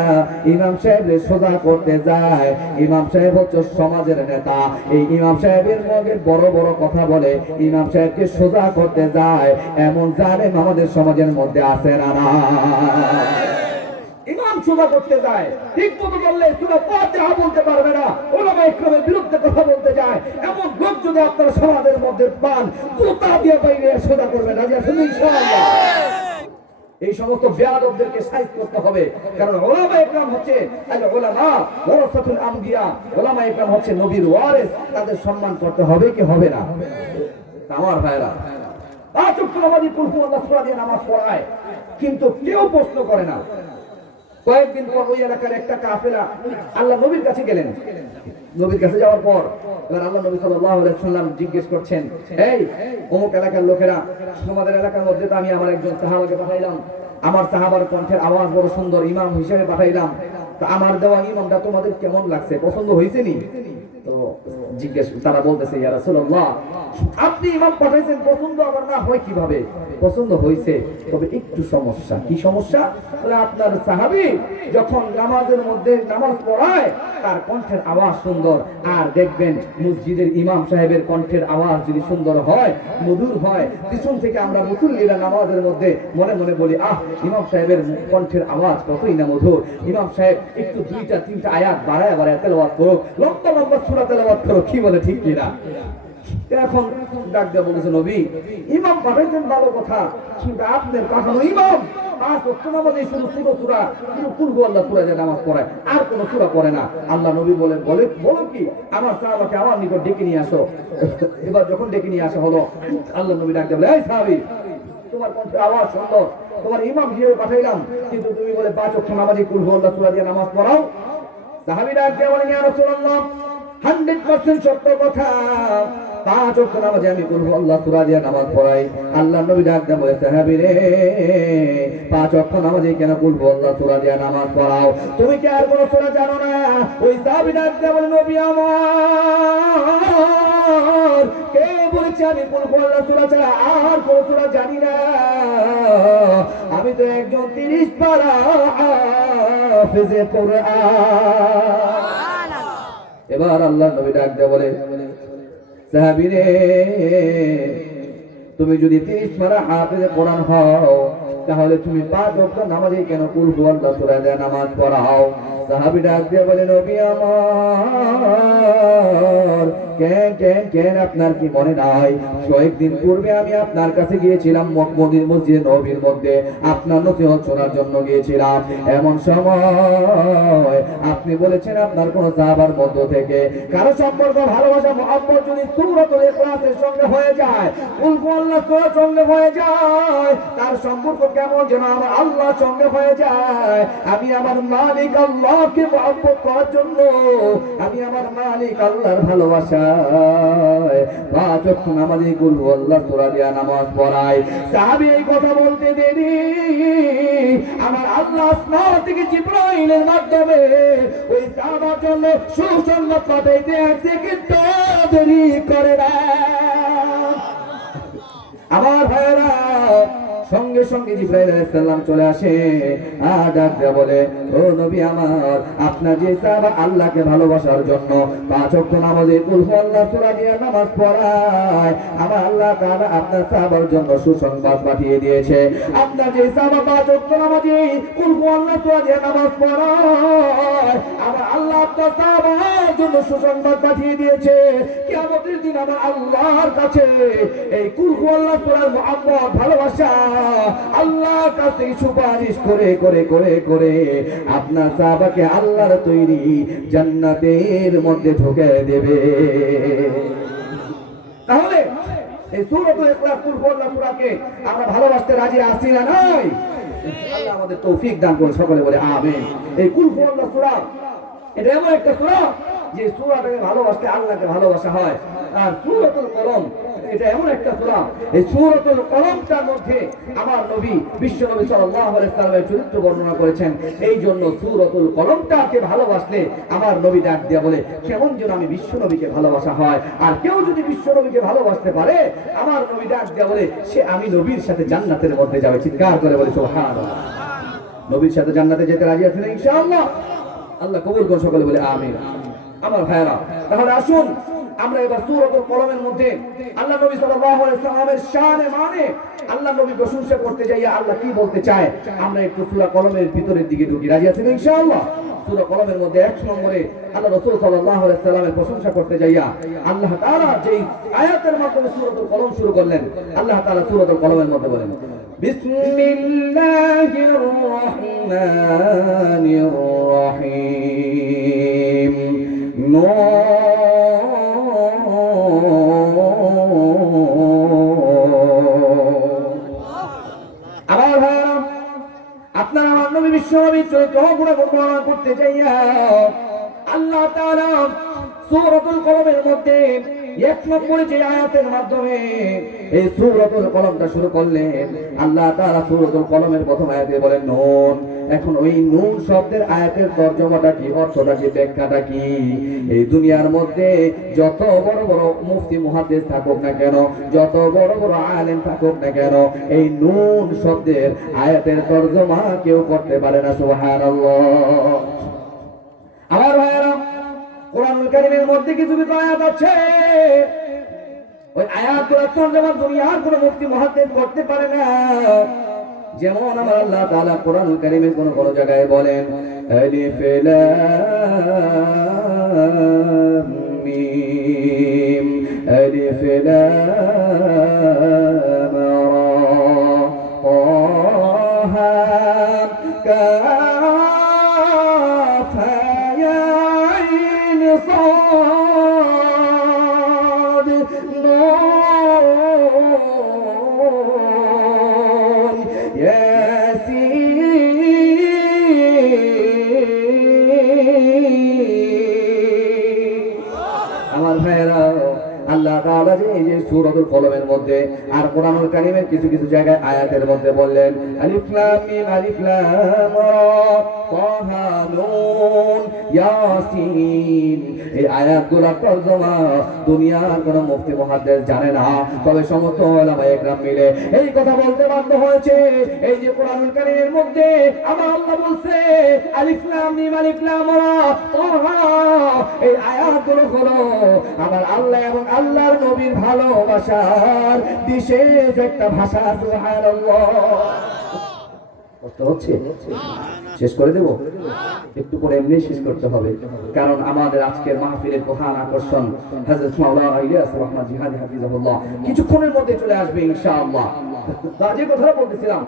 ইমাম সাহেবকে সোজা করতে যায়। ইমাম সাহেব হচ্ছে সমাজের নেতা, এই ইমাম সাহেবের মুখে বড় বড় কথা বলে, ইমাম সাহেবকে সোজা করতে যায়, এমন জালেম আমাদের সমাজের মধ্যে আছে না? ইমাম সোজা করতে যায়, ঠিক মতো বললে সূরা ফাতিহা বলতে পারবে না, উলামা ইকরামের বিরুদ্ধে কথা বলতে যায়, এমন লোক যদি আপনারা সমাজের মধ্যে পান, জুতা দিয়ে বাইরে সোজা করবেন। রাজি আছেন ইনশাআল্লাহ? এই সমস্ত বেয়াদবদেরকে সাইজ করতে হবে, কারণ উলামা ইকরাম হচ্ছে আল উলামা ওয়ারাসাতুল আমবিয়া, উলামা ইকরাম হচ্ছে নবীর ওয়ারিস, তাদের সম্মান করতে হবে কি হবে না? আমার ভাইরা, পাঁচ ওয়াক্ত নামাজি কুল হুয়াল্লাহু সূরা দিয়ে নামাজ পড়ায়, কিন্তু কেউ প্রশ্ন করে না। কয়েকদিন পর ওই এলাকার একটা কাফেলা আল্লাহ নবীর কাছে গেলেন। নবীর কাছে যাওয়ার পর এবার আল্লাহ নবী সাল্লাল্লাহু আলাইহি ওয়াসাল্লাম জিজ্ঞেস করছেন, এই অমুক এলাকার লোকেরা, তোমাদের এলাকার মধ্যে তো আমি আমার একজন সাহাবাকে পাঠাইলাম, আমার সাহাবার কণ্ঠের আওয়াজ বড় সুন্দর, ইমাম হিসেবে পাঠাইলাম, তো আমার দেওয়া ইমামটা তোমাদের কেমন লাগছে, পছন্দ হয়েছে নি? তো জিজ্ঞেস, তারা বলতেছে, ইয়া রাসূলুল্লাহ, আপনি ইমাম পাঠাইছেন, পছন্দ আবার না হয় কিভাবে? পছন্দ হয়েছে, তবে একটু সমস্যা। কি সমস্যা? বলে আপনার সাহাবী যখন নামাজের মধ্যে নামাজ পড়ায় তার কণ্ঠের আওয়াজ সুন্দর, আর দেখবেন মসজিদের ইমাম সাহেবের কণ্ঠের আওয়াজ যদি সুন্দর হয়, মধুর হয়, পিছন থেকে আমরা মুসল্লিরা নামাজের মধ্যে মনে মনে বলি, আহ ইমাম সাহেবের কণ্ঠের আওয়াজ কতই না মধুর, ইমাম সাহেব একটু দুইটা তিনটা আয়াত বাড়ায় বাড়ায় তেলাওয়াত করুক, লম্বা লম্বা সূরা তেলাওয়াত করুক, কি বলে ঠিক কিনা? এখন ডাক দিয়ে বলেছে, নবী ইমাম পাঠাইছেন ভালো কথা, কিন্তু আপনার পাঠানো ইমাম পাঁচ ওয়াক্ত নামাজে শুধু সূরা শুধু কুল হুয়াল্লাহু সূরা দিয়ে নামাজ পড়ায়, আর কোনো সূরা পড়ে না। আল্লাহ নবী বলে বলো কি, আমার সাহাবাকে আমার নিকট ডেকে নিয়ে আসো। এবার যখন ডেকে নিয়ে আসা হলো, আল্লাহ নবী ডাক দিয়ে বলে, এই সাহাবী, তোমার কণ্ঠের আওয়াজ সুন্দর, তোমার ইমাম হিসেবে পাঠাইলাম, কিন্তু তুমি বলে পাঁচ ওয়াক্ত নামাজে কুল হুয়াল্লাহু সূরা দিয়ে নামাজ পড়াও। সাহাবী ডাক দিয়ে বলেন, ইয়া রাসূলুল্লাহ, 100% সত্য কথা, পাঁচ ওয়াক্ত নামাজে আমি কুল হুয়াল্লাহু সূরা দিয়ে নামাজ পড়াই। আল্লাহ নবী ডাক দিয়ে বলে, সাহাবী রে, পাঁচ ওয়াক্ত নামাজে কেন কুল হুয়াল্লাহু সূরা দিয়ে নামাজ পড়াও? তুমি কি আর কোনো সূরা জানো না? ওই সাহাবী ডাক দিয়ে বলে, নবী আমার, কে বলেছে আমি কুল হুয়াল্লাহু সূরা ছাড়া আর কোনো সূরা জানি না? আমি তো একজন 30 পারা হাফেজে কোরআন। এবার আল্লাহ নবী ডাক দিয়ে বলে, সাহাবী রে, তুমি যদি 30 পারা হাফেজে কোরআন হও, তাহলে তুমি পাঁচ ওয়াক্ত নামাজে কেন কুল হুয়াল্লাহু সূরা দিয়ে নামাজ পড়াও? সাহাবী ডাক দিয়ে বলে, নবী আমার, কেন আপনার কি মনে নাই, কয়েকদিন পূর্বে আমি আপনার কাছে গিয়েছিলাম মসজিদে নববীর মধ্যে, আপনার নসিহত শোনার জন্য গিয়েছিলাম। এমন সময় আপনি বলেছেন আপনার কোন সাহাবার মধ্য থেকে কারো সম্পর্ক ভালোবাসা মুহাব্বত যদি সূরাতুল ইখলাসের সঙ্গে হয়ে যায়, কুল হুয়াল্লাহু সূরার সঙ্গে হয়ে যায়, তার সম্পর্ক কেমন যেন আমার আল্লাহর সঙ্গে হয়ে যায়। আমি আমার মালিক আল্লাহকে মুহাব্বত করার জন্য, আমি আমার মালিক আল্লাহর ভালোবাসা পাঁচ ওয়াক্ত নামাজে কুল হুয়াল্লাহু সূরা দিয়ে নামাজ পড়াই। সাহাবী এই কথা বলতে দেরি, আমার আল্লাহ আসমান থেকে জিবরাইলের মাধ্যমে ওই সাহাবার জন্য সুসংবাদ পাঠাইতে আসছে, কিন্তু দেরি করে না। আমার ভাইরা, সঙ্গে সঙ্গে জিবরাইল আলাইহিস সালাম চলে আসে, আর ডাক দিয়ে বলে, ও নবী আমার, আপনার যে সাহাবা আল্লাহকে ভালোবাসার জন্য পাঁচ ওয়াক্ত নামাজে কুল হুয়াল্লাহু সূরা দিয়ে নামাজ পড়ায়, আমার আল্লাহ তাআলা আপনার সাহাবার জন্য সুসংবাদ পাঠিয়ে দিয়েছে। আপনার যে সাহাবা পাঁচ ওয়াক্ত নামাজে কুল হুয়াল্লাহু সূরা দিয়ে নামাজ পড়ায়, আমার আল্লাহ আপনার সাহাবার জন্য সুসংবাদ পাঠিয়ে দিয়েছে। কিয়ামতের দিন আমার আল্লাহর কাছে এই কুল হুয়াল্লাহু সূরার মুহাব্বত, ভালোবাসা আল্লাহর কাছে সুপারিশ করে করে করে করে আপনার সাহাবাকে আল্লাহর তৈরি জান্নাতের মধ্যে ঢুকে দেবে। তাহলে এই সূরাতুল ইখলাস কুল হুয়াল্লাহু সূরাকে আমরা ভালোবাসতে রাজি আছি না নাই? আল্লাহ আমাদের তৌফিক দান করুন, সকলে বলে আমিন। এই কুল হুয়াল্লাহু সূরা, এটা এমন একটা সূরা যে সূরাটাকে ভালোবাসতে আল্লাহকে ভালোবাসা হয়। আর সূরাতুল কলম, এটা এমন একটা সূরা, এই সূরাতুল কলমটার মধ্যে আমার নবী বিশ্ব নবী সাল্লাল্লাহু আলাইহি সাল্লামের চরিত্র বর্ণনা করেছেন। এই জন্য সূরাতুল কলমটাকে ভালোবাসলে আমার নবী ডাক দিয়া বলে, কেমন যেন আমি বিশ্ব নবীকে ভালোবাসা হয়। আর কেউ যদি বিশ্ব নবীকে ভালোবাসতে পারে, আমার নবী ডাক দিয়া বলে, সে আমি নবীর সাথে জান্নাতের মধ্যে যাবে। চিৎকার করে বলে সুবহানাল্লাহ। নবীর সাথে জান্নাতে যেতে রাজি আছেন ইনশাআল্লাহ? আল্লাহ কবুল করুন, সকলে বলে আমিন। আমার ভাইরা, তাহলে আসুন আমরা এবার সূরাতুল কলমের মধ্যে আল্লাহ নবী সাল্লাল্লাহু আলাইহি ওয়াসাল্লামের শানে মানে আল্লাহ নবী প্রশংসা করতে যাইয়া আল্লাহ কি বলতে চায় আমরা একটু সূরা কলমের ভিতরের দিকে ঢুকি। রাজি আছেন ইনশাআল্লাহ? সূরা কলমের মধ্যে 1 নম্বরে আল্লাহ রাসূল সাল্লাল্লাহু আলাইহি ওয়াসাল্লামের প্রশংসা করতে যাইয়া আল্লাহ তাআলা যেই আয়াতের মাধ্যমে সূরাতুল কলম শুরু করলেন, আল্লাহ তাআলা সূরাতুল কলমের মধ্যে বলেন বিসমিল্লাহির রহমানির রহিম আবার আপনার আমার নবী বিশ্বনবীর চরিত্র বর্ণনা করতে চাইয়া আল্লাহ তাআলা সূরাতুল কলমের মধ্যে 1 নম্বরে যে আয়াতের মাধ্যমে এই সূরাতুল কলমটা শুরু করলেন, আল্লাহ তাআলা সূরাতুল কলমের প্রথম আয়াতে বলেন নুন। এখন ওই নুন শব্দের আয়াতের তরজমাটা কি, অর্থটা কি, ব্যাখ্যাটা কি? এই দুনিয়ার মধ্যে যত বড় বড় মুফতি মুহাদ্দিস থাকুক না কেন, যত বড় বড় আলেম থাকুক না কেন, এই নুন শব্দের আয়াতের তরজমা কেউ করতে পারে না। সুবহানাল্লাহ। আমার ভাইরা, কোরআনুল কারীমের মধ্যে কিছু কিছু আয়াত আছে, ওই আয়াতগুলো তরজমা দুনিয়ার কোনো মুফতি মুহাদ্দিস করতে পারে না। যেমন আমার আল্লাহ তাআলা কোরআনুল কারীমের কোন কোন জায়গায় বলেন আলিফ লাম মিম আলিফ লাম রা তাহা কাফ ইয়া আইন সাদ আমার ভাইরা, আল্লাহ তাআলা যে সূরাতুল কলমের মধ্যে আর কোরআনুল কারীমের কিছু কিছু জায়গায় আয়াতের মধ্যে বললেন আলিফ লাম মিম আলিফ লাম রা তাহা নুন ইয়াসিন। এই আয়াতগুলোর তরজমা দুনিয়ার কোন মুফতি মুহাদ্দিস জানে না, তবে সমস্ত উলামায়ে কেরাম মিলে এই কথা বলতে বাধ্য হয়েছে। এই যে কোরআনুল কারীমের মধ্যে আমার আল্লাহ বলছে আলিফ লাম মিম আলিফ লাম রা তাহা, এই আয়াতগুলো হলো আমার আল্লাহ এবং আল্লাহর নবীর ভালোবাসার বিশেষ একটা ভাষা। সুবহানাল্লাহ। কষ্ট হচ্ছে? শেষ করে দেব? একটু পরে এমনি শেষ করতে হবে, কারণ আমাদের আজকের মাহফিলের প্রধান আকর্ষণ হযরত মাওলানা ইলিয়াস রহমান জিহাদি হাফিজাহুল্লাহ কিছুক্ষণের মধ্যে চলে আসবে ইনশাআল্লাহ। যে কথাটা বলতেছিলাম,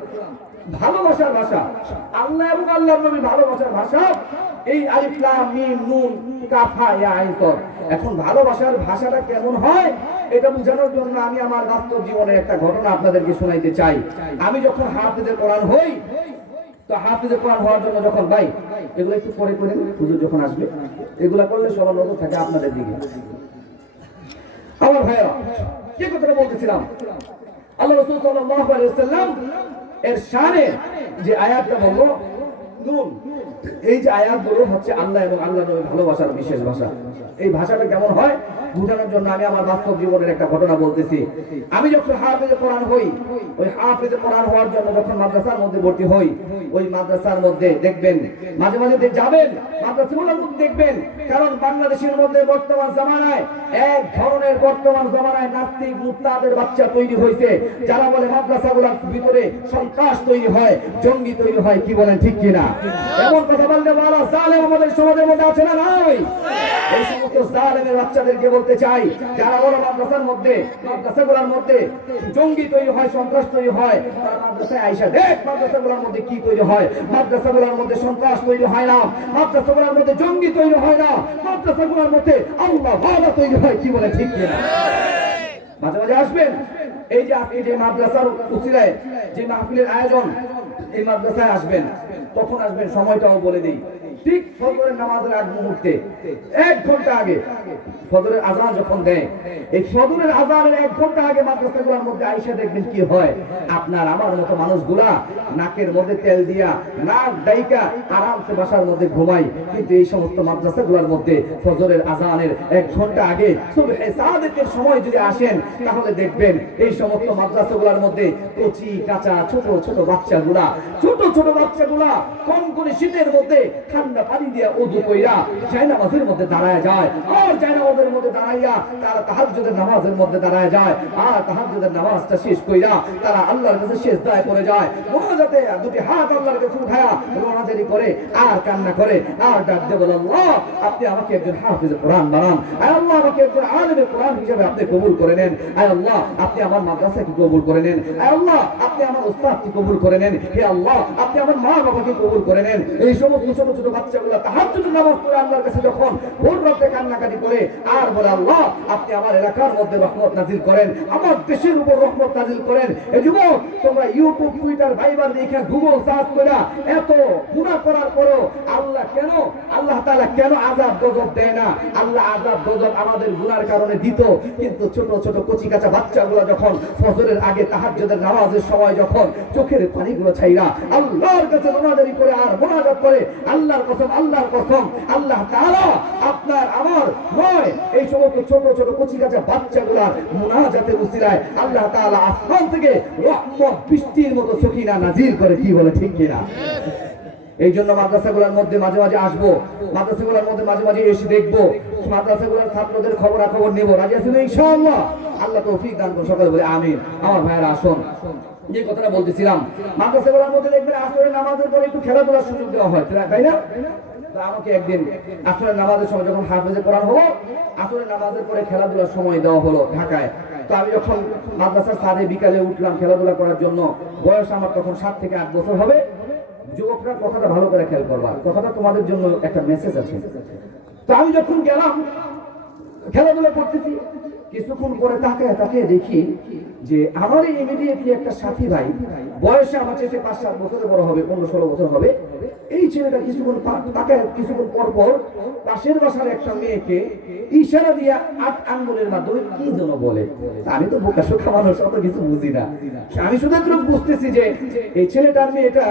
ভালোবাসার ভাষা, আল্লাহ এবং আল্লাহর নবীর ভালোবাসার ভাষা এই আলিফ লাম মিম নুন কাফ হা ইয়া আইন সদ। এখন ভালোবাসার ভাষাটা কেমন হয় এটা বোঝানোর জন্য আমি আমার বাস্তব জীবনের একটা ঘটনা আপনাদেরকে শোনাইতে চাই। আমি যখন হাফেজে কোরআন হই, তো হাফেজে কোরআন হওয়ার জন্য যখন ভাই এগুলো একটু পরে করেন, হুজুর যখন আসবে এগুলা করলে সবার নজর থাকে আপনাদের দিকে। আমার ভাইরা, কি কথাটা বলতেছিলাম, আল্লাহ রাসূল সাল্লাল্লাহু আলাইহি ওয়াসাল্লাম এর শানে যে আয়াতটা বললো নুন, এই যে আয়াতগুলো হচ্ছে আল্লাহ এবং আল্লাহর নবীর ভালোবাসার বিশেষ ভাষা। এই ভাষাটা কেমন হয় বোঝানোর জন্য আমি আমার বাস্তব জীবনের একটা ঘটনা বলতেছি। আমি যখন হাফেজে কোরআন হই, ওই হাফেজে কোরআন হওয়ার জন্য যখন মাদ্রাসার মধ্যে ভর্তি হই, ওই মাদ্রাসার মধ্যে দেখবেন মাঝে মাঝে যাবেন মাদ্রাসাগুলোর মধ্যে দেখবেন, কারণ বাংলাদেশের মধ্যে বর্তমান জামানায় এক ধরনের নাস্তিক মুরতাদের বাচ্চা তৈরি হয়েছে, যারা বলে মাদ্রাসাগুলোর ভিতরে সন্ত্রাস তৈরি হয়, জঙ্গি তৈরি হয়। কি বলেন ঠিক কিনা? এমন কথা বলতে বলা জালেম আমাদের সমাজের মধ্যে আছে না নাই? এই সমস্ত জালেমের বাচ্চাদেরকে বলতে চাই, যারা বলে মাদ্রাসাগুলোর মধ্যে জঙ্গি তৈরি হয়, সন্ত্রাস তৈরি হয়, তারা মাদ্রাসায় আইসা দেখ মাদ্রাসাগুলোর মধ্যে কি তৈরি হয়। মাদ্রাসাগুলোর মধ্যে সন্ত্রাস তৈরি হয় না, মাদ্রাসাগুলোর মধ্যে জঙ্গি তৈরি হয় না, মাদ্রাসাগুলোর মধ্যে আল্লাহ ওয়ালা তৈরি হয়। কি বলে ঠিক কিনা? মাঝে মাঝে আসবেন, এই যে আপনি যে মাদ্রাসার উসিলায় যে মাহফিলের আয়োজন, এই মাদ্রাসায় আসবেন, তখন আসবেন সময়টাও বলে দিই, ঠিক ফজরের নামাজের আগ মুহূর্তে 1 ঘন্টা আগে ফজরের আযান যখন দেয়, এই ফজরের আযানের 1 ঘন্টা আগে মাদ্রাসাগুলোর মধ্যে আয়েশা দেখবেন কি হয়। আপনার আমার মতো মানুষগুলা নাকের মধ্যে তেল দিয়া নাক ডাইকা আরামসে বাসার মধ্যে ঘুমায়, কিন্তু এই সমস্ত মাদ্রাসাগুলোর মধ্যে ফজরের আযানের 1 ঘন্টা আগে সুবহে সাদেকের সময় যদি আসেন, তাহলে দেখবেন এই সমস্ত মাদ্রাসাগুলোর মধ্যে কচি কাঁচা ছোট ছোট বাচ্চাগুলা কনকনে শীতের মধ্যে ঠান্ডা পানি দিয়ে ওযু কইরা জায়নামাজের মধ্যে দাঁড়ায় যায়, আর জায়নামাজের মধ্যে দাঁড়াইয়া তারা তাহাজ্জুদের নামাজের মধ্যে দাঁড়ায় যায়, আর তাহাজ্জুদের নামাজটা শেষ কইরা তারা আল্লাহর কাছে সিজদায় পড়ে যায়, মুনাজাতে দুটি হাত আল্লাহর কাছে উঠায়া রোনাজারি করে আর কান্না করে আর ডাক দিয়ে বলে, আল্লাহ আপনি আমাকে একজন হাফেজে কোরআন বানান, আয় আল্লাহ আমাকে একজন আলেমে কোরআন হিসেবে আপনি কবুল করে নেন, আয় আল্লাহ আপনি আমার মাদ্রাসাকে কবুল করে নেন, আয় আল্লাহ আপনি আমার উস্তাদকে কবুল করে নেন, হে আল্লাহ আপনি আমার মা বাবাকে কবুল করে নেন। এই সমস্ত ছোট ছোট বাচ্চাগুলো তাহাজ্জুদের নামাজ পড়ে আল্লাহর কাছে যখন ভোর রাতে কান্নাকাটি করে আর বলে, আল্লাহ আপনি আমার এলাকার মধ্যে রহমত নাজিল করেন, আমার দেশের উপর রহমত নাজিল করেন। এই যুবক তোমরা ইউটিউব, টুইটার, ভাইবার দেখে গুগল সার্চ করে এত গুনাহ করার পরও আল্লাহ তাআলা কেন আযাব গজব দেয় না? আল্লাহ আযাব গজব আমাদের গুনার কারণে দিত, কিন্তু ছোট ছোট কচি কাঁচা বাচ্চাগুলো যখন ফজরের আগে তাহাজ্জুদের নামাজের সময় যখন চোখের পানিগুলো ছাইরা আল্লাহর কাছে মোনাজাত করে আর মোনাজাত করে, আল্লাহর কসম আল্লাহ তাআলা আপনার আমার নয়, এই সমস্ত ছোট ছোট কচি কাঁচা বাচ্চাগুলার মোনাজাতের উসিলায় আল্লাহ তাআলা আসমান থেকে রহমত বৃষ্টির মতো সকিনা নাজিল করে। কি বলে ঠিক কিনা? এই জন্য মাদ্রাসাগুলোর মধ্যে মাঝে মাঝে আসবো, মাদ্রাসাগুলোর মধ্যে মাঝে মাঝে এসে দেখবো, মাদ্রাসাগুলোর ছাত্রদের খবরাখবর নেব। রাজি আছেন ইনশাআল্লাহ? আল্লাহ তৌফিক দান করুন, সকলে বলে আমিন। আমার ভাইয়েরা আসুন, যে কথাটা বলতেছিলাম, মাদ্রাসাগুলোর মধ্যে দেখবেন আসরের নামাজের পরে একটু খেলাধুলার সুযোগ দেওয়া হয়, তাই না? আমাকে একদিন আসরের নামাজের সময় যখন হাফেজে কোরআন হলো, আসরের নামাজের পরে খেলাধুলার সময় দেওয়া হলো ঢাকায়। তো আমি যখন মাদ্রাসার ছাদে বিকালে উঠলাম খেলাধুলা করার জন্য, বয়স আমার তখন 7 থেকে 8 বছর হবে। যুবকরা কথাটা ভালো করে খেয়াল করবা, কথাটা তোমাদের জন্য একটা মেসেজ আছে। তো আমি যখন গেলাম খেলাধুলা করতেছি, কিছুক্ষণ পরে তাকিয়ে দেখি যে আমার ইমিডিয়েটলি একটা সাথী ভাই, বয়সে আমার চেয়ে 5-7 বছরের বড় হবে, 15-16 বছর হবে। এই ছেলেটা কিছুক্ষণ পর পর পাশের বাসার একটা মেয়েকে ইশারা দিয়ে 8 আঙ্গুলের মাধ্যমে কি যেন বলে। আমি তো বোকা শোকা মানুষ, অত কিছু বুঝি না। আমি শুধু একটু বুঝতেছি যে এই ছেলেটার মেয়েটা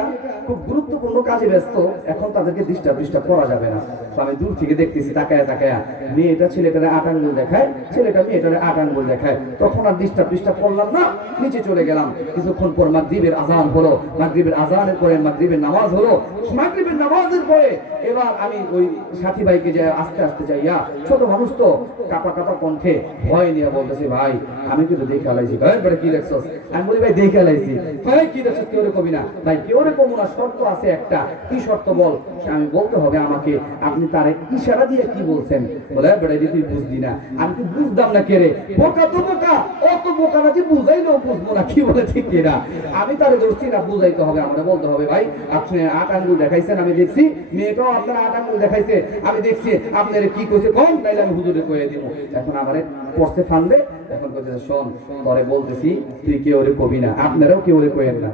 খুব গুরুত্বপূর্ণ কাজে ব্যস্ত, এখন তাদেরকে ডিস্টার্ব করা যাবে না। তো আমি দূর থেকে দেখতেছি তাকায়া মেয়েটা ছেলেটারে 8 আঙ্গুল দেখায়, ছেলেটা মেয়েটারে 8 আঙ্গুল দেখায়। তখন আর ডিস্টার্ব করলাম না, নিচে চলে গেলাম। কিছুক্ষণ পর মাগরিবের আযান হলো, মাগরিবের আযানের পরে মাগরিবের নামাজ হলো। মাগরিবের নামাজের পরে এবার আমি ওই সাথী ভাইকে যাই আস্তে আস্তে যাইয়া, ছোট মানুষ তো কাপা কণ্ঠে ভয় নিয়ে বলতেছি, ভাই আমি কিন্তু দেখে আলাইছি। ভাই কি দেখছস? আমি বলি, ভাই দেখে আলাইছি। ভাই কি দেখছস? কেউ রে কবি না। ভাই কেউ রে কমু না, শর্ত আছে একটা। কি শর্ত বল? আমি বলতে হবে আমাকে, আপনি তারে ইশারা দিয়ে কি বলছেন? বলে, বেটা তুই বুঝলি না। আমি কি বুঝতাম না? কে রে বোকা? তো বোকা, অত বোকা না যে বুঝাইলেও বুঝবো না। কি বলে ঠিক কিনা? আমি তারে ধরছি না, বুঝাইতে হবে, আমরা বলতে হবে, ভাই আপনি 8 আঙ্গুল দেখাইছেন, আমি দেখছি। মেয়েটাও আপনার 8 আঙ্গুল দেখাইছে, আমি দেখছি। আপনার কি কইছে কম, তাইলে আমি হুজুরে কয়ে দিব। এখন আমারে পড়তে ফানবে, এখন কইছে, শোন তোরে বলতেছি, তুই কেউ রে কবি না, আপনারাও কেউ রে কইেন না।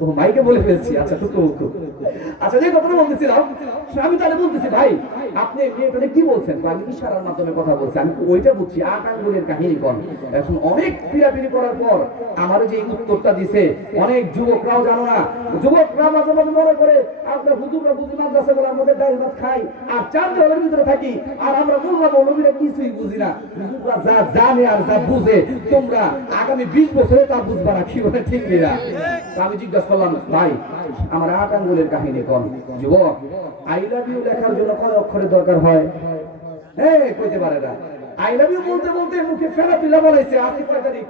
ও মাইকে বলে ফেলছি। আচ্ছা আচ্ছা, যে কথাটা বলতেছিলাম, আমি তাহলে বলতেছি, ভাই আপনি মেয়েটাকে কি বলছেন? আমি ইশারার মাধ্যমে কথা বলছি। আমি ওইটা বুঝছি, 8 আঙ্গুলের কাহিনী কোন। এখন অনেক পিড়াপিড়ি করার পর আমার যে উত্তরটা দিছে, অনেক যুবকরাও জানো না, যুবকরা মাঝে মাঝে মনে করে আমরা হুজুররা বুঝি মাদ্রাসাগুলোর মধ্যে ডাল ভাত খাই আর চার দেওয়ালের ভিতরে থাকি, আর আমরা মোল্লা মৌলবীরা কিছুই বুঝি না। হুজুররা যা জানে আর যা বুঝে, তোমরা আগামী 20 বছরে তা বুঝবা না। কি বলে ঠিক কিনা? আমি জিজ্ঞাসা করলাম, ভাই আমার 8 আঙ্গুলের কাহিনী কোন? যুবক, আই লাভ ইউ লেখার জন্য কয় অক্ষরের দরকার হয়? কইতে পারে না। আই লাভ ইউ বলতে বলতে মুখে ফেরা পিলা বলাইছে। আজকে কয় তারিখ?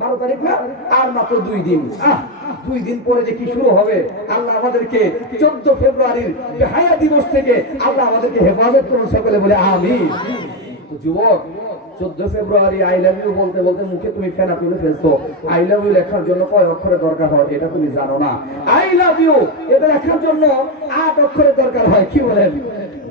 12 তারিখ না? আর মাত্র 2 দিন। 2 দিন পরে যে কি শুরু হবে, আল্লাহ আমাদেরকে 14 ফেব্রুয়ারির বেহায়া দিবস থেকে আল্লাহ আমাদেরকে হেফাজত করুন, সকলে বলে আমিন। তো যুবক, 14 ফেব্রুয়ারি আই লাভ ইউ বলতে বলতে মুখে তুমি ফেনা তুলে ফেলছো। আই লাভ ইউ লেখার জন্য কয় অক্ষরের দরকার হয় এটা তুমি জানো না। আই লাভ ইউ এটা লেখার জন্য 8 অক্ষরের দরকার হয়। কি বলেন?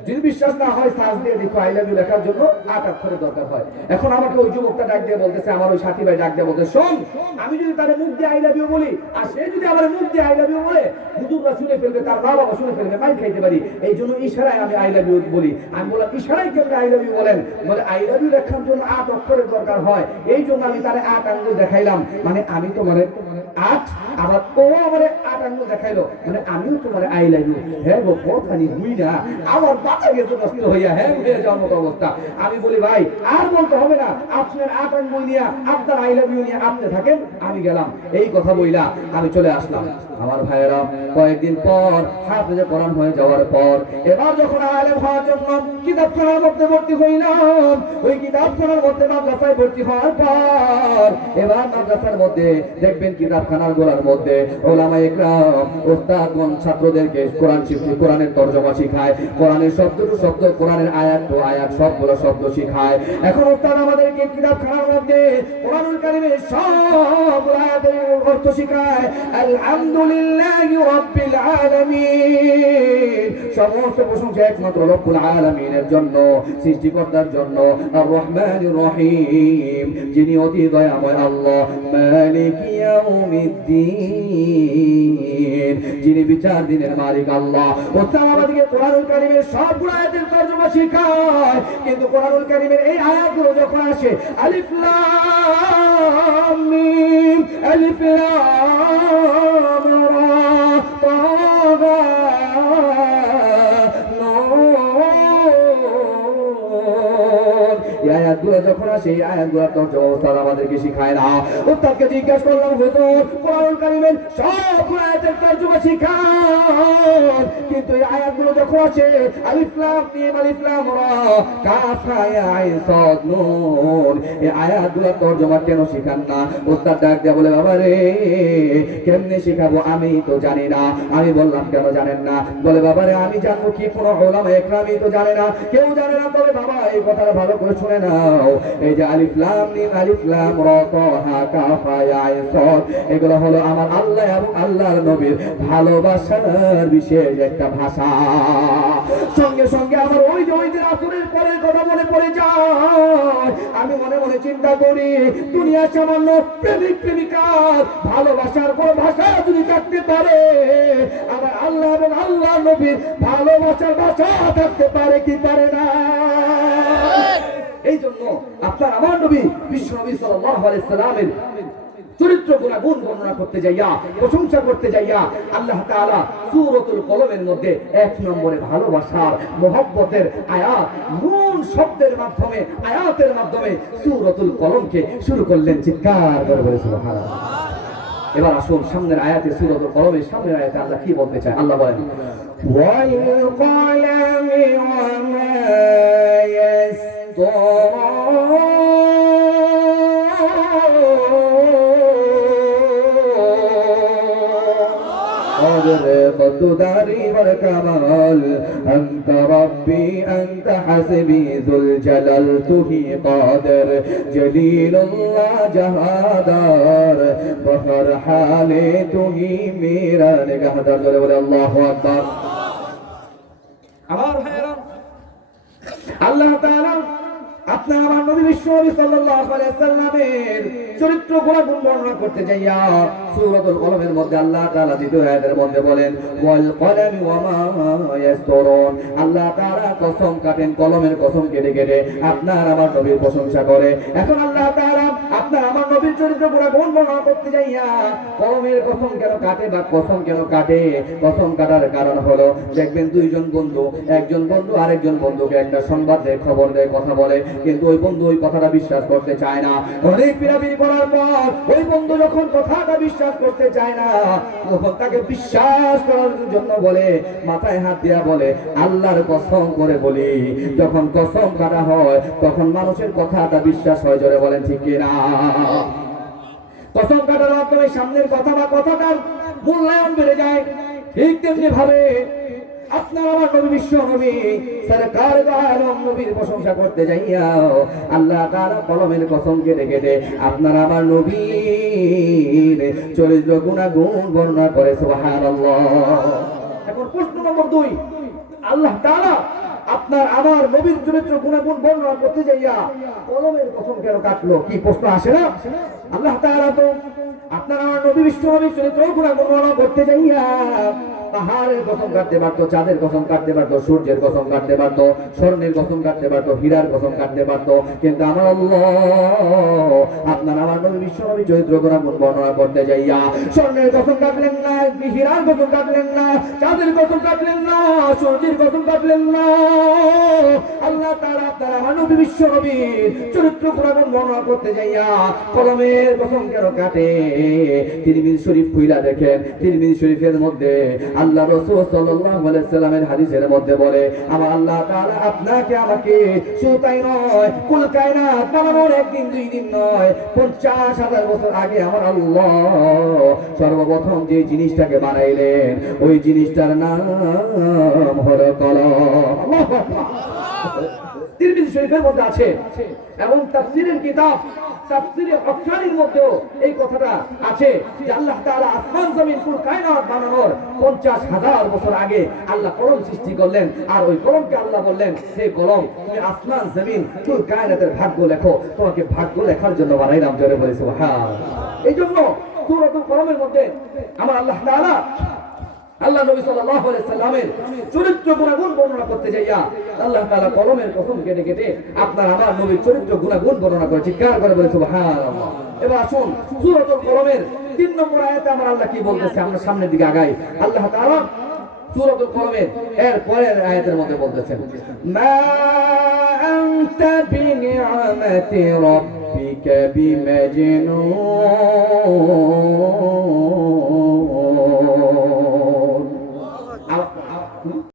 যদি বিশ্বাস না হয় সার্চ দিয়ে দেখো, আই লাভ ইউ লেখার জন্য 8 অক্ষরের দরকার হয়। এখন আমাকে ওই যুবকটা ডাক দিয়ে বলতেছে, আমার ওই সাথী ভাই ডাক দিয়ে বলতেছে, শোন আমি যদি তারে মুখ দিয়ে আই লাভ ইউ বলি, আর সে যদি আমার মুখ দিয়ে আই লাভ ইউ বলে, হুজুররা শুনে ফেলবে, তার মা বাবা শুনে ফেলবে, মাইর খাইতে পারি। এই জন্য ইশারায় আমি আই লাভ ইউ বলি। আমি বললাম, ইশারায় কেমনে আই লাভ ইউ বলেন? বলে, আই লাভ ইউ লেখার জন্য জন্য 8 অক্ষরের দরকার হয়, এই জন্য আমি তারে 8 আঙ্গুল দেখাইলাম, মানে আমি তোমারে 8, আবার ও আমারে 8 আঙ্গুল দেখাইলো, মানে আমিও তোমারে আই লাভ ইউ। হ্যাঁ গো কথানি বুই না আমার বাঁচা গেছে নষ্ট হইয়া হ্যাঁ হয়ে যাওয়ার মতো অবস্থা। আমি বলি ভাই আর বলতে হবে না, আপনার 8 আঙ্গুল নিয়ে আপনার আই লাভ ইউ নিয়ে আপনি থাকেন, আমি গেলাম। এই কথা বইলা আমি চলে আসলাম। আমার ভাইয়েরা কয়েকদিন পর হাফেজে কোরআন হয়ে যাওয়ার পর এবার যখন আলেম হওয়ার জন্য কিতাবখানার মধ্যে ভর্তি হইলাম, ওই কিতাবখানার মধ্যে মাদ্রাসায় ভর্তি হওয়ার পর এবার মাদ্রাসার মধ্যে দেখবেন কিতাবখানার গোলার মধ্যে ওলামা ইকরাম ওস্তাদগণ ছাত্রদেরকে কোরআন শিক্ষা, কোরআনের তরজমা শিখায়, কোরআনের শব্দ টু শব্দ, কোরআনের আয়াত টু আয়াত সবগুলো শব্দ শিখায়। এখন ওস্তাদ আমাদেরকে কিতাবখানার মধ্যে কোরআনুল কারীমের সব আয়াতের অর্থ শিখায়। আলহামদুলিল্লাহি রাব্বিল আলামিন, সমস্ত প্রশংসা একমাত্র রব্বুল আলামিনের জন্য, সৃষ্টিকর্তার জন্য। আর রহমানির রহিম, যিনি অতি দয়াময় আল্লাহ। মালিক ইয়াউমিদ্দিন, যিনি বিচার দিনের মালিক আল্লাহ। ওস্তাদ আমাদেরকে কোরআনুল কারীমের সবগুলো আয়াতের তরজমা শিখায়, কিন্তু কোরআনুল কারীমের এই আয়াতগুলো যখন আসে আলিফ লাম মিম, আলিফ লাম রা, তাহা এই আয়াতগুলো যখন আসে, এই আয়াতগুলোর তরজমা ওস্তাদ আমাদেরকে শিখায় না। ওস্তাদকে জিজ্ঞাসা করলাম, হুজুর কোরআনুল কারীমের সবগুলো আয়াতের তরজমা শিখান, কিন্তু এই আয়াতগুলো যখন আসে আলিফ লাম মিম, আলিফ লাম রা, কাফ হা ইয়া আইন সাদ নুন, এই আয়াতগুলোর তরজমা কেন শিখান না? ওস্তাদ ডাক দিয়ে বলে, বাবা রে কেমনে শিখাবো আমি তো জানি না। আমি বললাম, কেন জানেন না? বলে, বাবা রে আমি জানবো কি, কোনো উলামা ইকরামই তো জানে না, কেউ জানে না। তবে বাবা এই কথাটা ভালো করে শুনে নাও, এই যে আলিফ লাম মিম, আলিফ লাম রা, তাহা কাফ হা ইয়া আইন সাদ, এগুলো হলো আমার আল্লাহ এবং আল্লাহর নবীর ভালোবাসার বিশেষ একটা ভাষা। সঙ্গে সঙ্গে আমার ওই যে রাসূলের পরের কথা মনে পড়ে যায়। আমি মনে মনে চিন্তা করি, দুনিয়ার সামান্য প্রেমিক প্রেমিকার ভালোবাসার কোন ভাষা যদি থাকতে পারে, আমার আল্লাহ এবং আল্লাহ নবীর ভালোবাসার ভাষা থাকতে পারে কি পারে না? এই জন্য আপনার আমার নবী বিশ্ব নবী সাল্লাল্লাহু আলাইহি সাল্লামের চরিত্র গুণ বর্ণনা করতে যাইয়া, প্রশংসা করতে যাইয়া আল্লাহ তাআলা সূরাতুল কলমের মধ্যে 1 নম্বরে ভালোবাসার মহব্বতের আয়াত নুন শব্দের মাধ্যমে, আয়াতের মাধ্যমে সূরাতুল কলমকে শুরু করলেন। চিৎকার করে বলে সুবহানাল্লাহ। এবার আসুন সামনের আয়াতে, সূরাতুল কলমের সামনের আয়াতে আল্লাহ কি বলতে চায়? আল্লাহ বলেন, ওয়াল কলামি ওয়া মা ইয়াসতুরুন, قدري والكمال أنت ربي أنت حسبي ذو الجلال تهي قادر جليل الله جهادار فخر حالي تهي ميرا نگهدار جلے بولے اللہ اکبر۔ আমার ভাইরা আল্লাহ তাআলা আপনার আমার নবী বিশ্বনবী সাল্লাল্লাহু আলাইহি সাল্লামের চরিত্র গুণ বর্ণনা করতে যাইয়া সূরাতুল কলমের মধ্যে আল্লাহ তাআলা দ্বিতীয় আয়াতের মধ্যে বলেন, ওয়াল কলামি ওয়া মা ইয়াসতুরুন, আল্লাহ তাআলা কসম কাটেন, কলমের কসম কেটে কেটে আপনার আমার নবীর প্রশংসা করে। এখন আল্লাহ তাআলা আপনার আমার নবীর চরিত্র গুণ বর্ণনা করতে যাইয়া কলমের কসম কেন কাটে বা কসম কেন কাটে? কসম কাটার কারণ হলো, দেখবেন দুইজন বন্ধু, একজন বন্ধু আরেকজন বন্ধুকে একটা সংবাদ দেয়, খবর দেয়, কথা বলে, কিন্তু ওই বন্ধু ওই কথাটা বিশ্বাস করতে চায় না। অনেক পিরাপিরি করার পর ওই বন্ধু যখন কথাটা বিশ্বাস করতে চায় না, তখন তাকে বিশ্বাস করার জন্য বলে, মাথায় হাত দিয়া বলে, আল্লাহর কসম করে বলি। যখন কসম কাটা হয় তখন মানুষের কথাটা বিশ্বাস হয়। জোরে বলেন ঠিক কি না? কসম কাটার মাধ্যমে সামনের কথা বা কথাটার মূল্যায়ন বেড়ে যায়। ঠিক তেমনি ভাবে আপনার আমার নবী বিশ্ব নবী সরকার আলম নবীর প্রশংসা করতে যাইয়া আল্লাহ তাআলা কলমের কসম কেটে কেটে আপনার আমার নবীর চরিত্র গুণ বর্ণনা করে। সুবহানাল্লাহ। এখন প্রশ্ন নম্বর 2, আল্লাহ তাআলা আপনার আমার নবীর চরিত্র গুণ বর্ণনা করতে যাইয়া কলমের কসম কেন কাটলো? কি প্রশ্ন আসে না? আল্লাহ তাআলা তো আপনার আমার নবী বিশ্ব নবীর চরিত্র গুণ বর্ণনা করতে যাইয়া পাহাড়ের কসম কাটতে পারতো, চাঁদের কসম কাটতে পারতো, সূর্যের কসম কাটতে পারতো, স্বর্ণের কসম কাটতে পারতো, হীরার কসম কাটতে পারতো, কিন্তু আমার আল্লাহ আপনার আমার নবী বিশ্বনবী চরিত্র গুণাগুণ বর্ণনা করতে যাইয়া স্বর্ণের কসম কাটলেন না, হীরার কসম কাটলেন না, চাঁদের কসম কাটলেন না, সূর্যের কসম কাটলেন না। আল্লাহ তাআলা আপনার আমার নবী বিশ্বনবীর চরিত্র গুণাগুণ বর্ণনা করতে যাইয়া কলমের কসম কেন কাটে? তিরমিজি শরীফ খুইলা দেখেন, তিরমিজি শরীফের মধ্যে আল্লাহ রাসূল সাল্লাল্লাহু আলাইহি ওয়াসাল্লামের হাদিসের মধ্যে বলে, আমার আল্লাহ তাআলা আপনাকে আমাকে শুধু তাই নয়, কুল কায়নাত বানানোর একদিন দুই দিন নয়, 50,000 বছর আগে আমার আল্লাহ সর্বপ্রথম যে জিনিসটাকে বানাইলেন ওই জিনিসটার নাম হলো কলম। আল্লাহু আকবার। তিরমিজি শরীফের মধ্যে আছে এবং তাফসীরের কিতাব তাফসীরের অক্ষরের মধ্যেও এই কথাটা আছে যে আল্লাহ তাআলা আসমান জমিন কুল কায়নাত বানানোর 50,000 বছর আগে আল্লাহ কলম সৃষ্টি করলেন। আর ওই কলমকে আল্লাহ বললেন, হে কলম তুমি আসমান জমিন কুল কায়নাতের ভাগ্য লেখো, তোমাকে ভাগ্য লেখার জন্য বানাইলাম। জোরে বলে সুবহানাল্লাহ। এই জন্য সূরাতুল কলমের মধ্যে আমার আল্লাহ তাআলা আল্লাহ নবী সাল্লাল্লাহু আলাইহি সাল্লামের চরিত্র গুণাগুণ বর্ণনা করতে যাইয়া আল্লাহ তাআলা কলমের কসম কেটে কেটে আপনার আমার নবীর চরিত্র গুণাগুণ বর্ণনা করে চিৎকার করে বলে সুবহানাল্লাহ। এবার আসুন সূরাতুল কলমের 3 নম্বর আয়াতে আমার আল্লাহ কি বলতেছে, আমরা সামনের দিকে আগাই। আল্লাহ তাআলা সূরাতুল কলমের এর পরের আয়াতের মধ্যে বলতেছেন, মা আনতা বিনিআমাতি রাব্বিকা বিমাজনুন।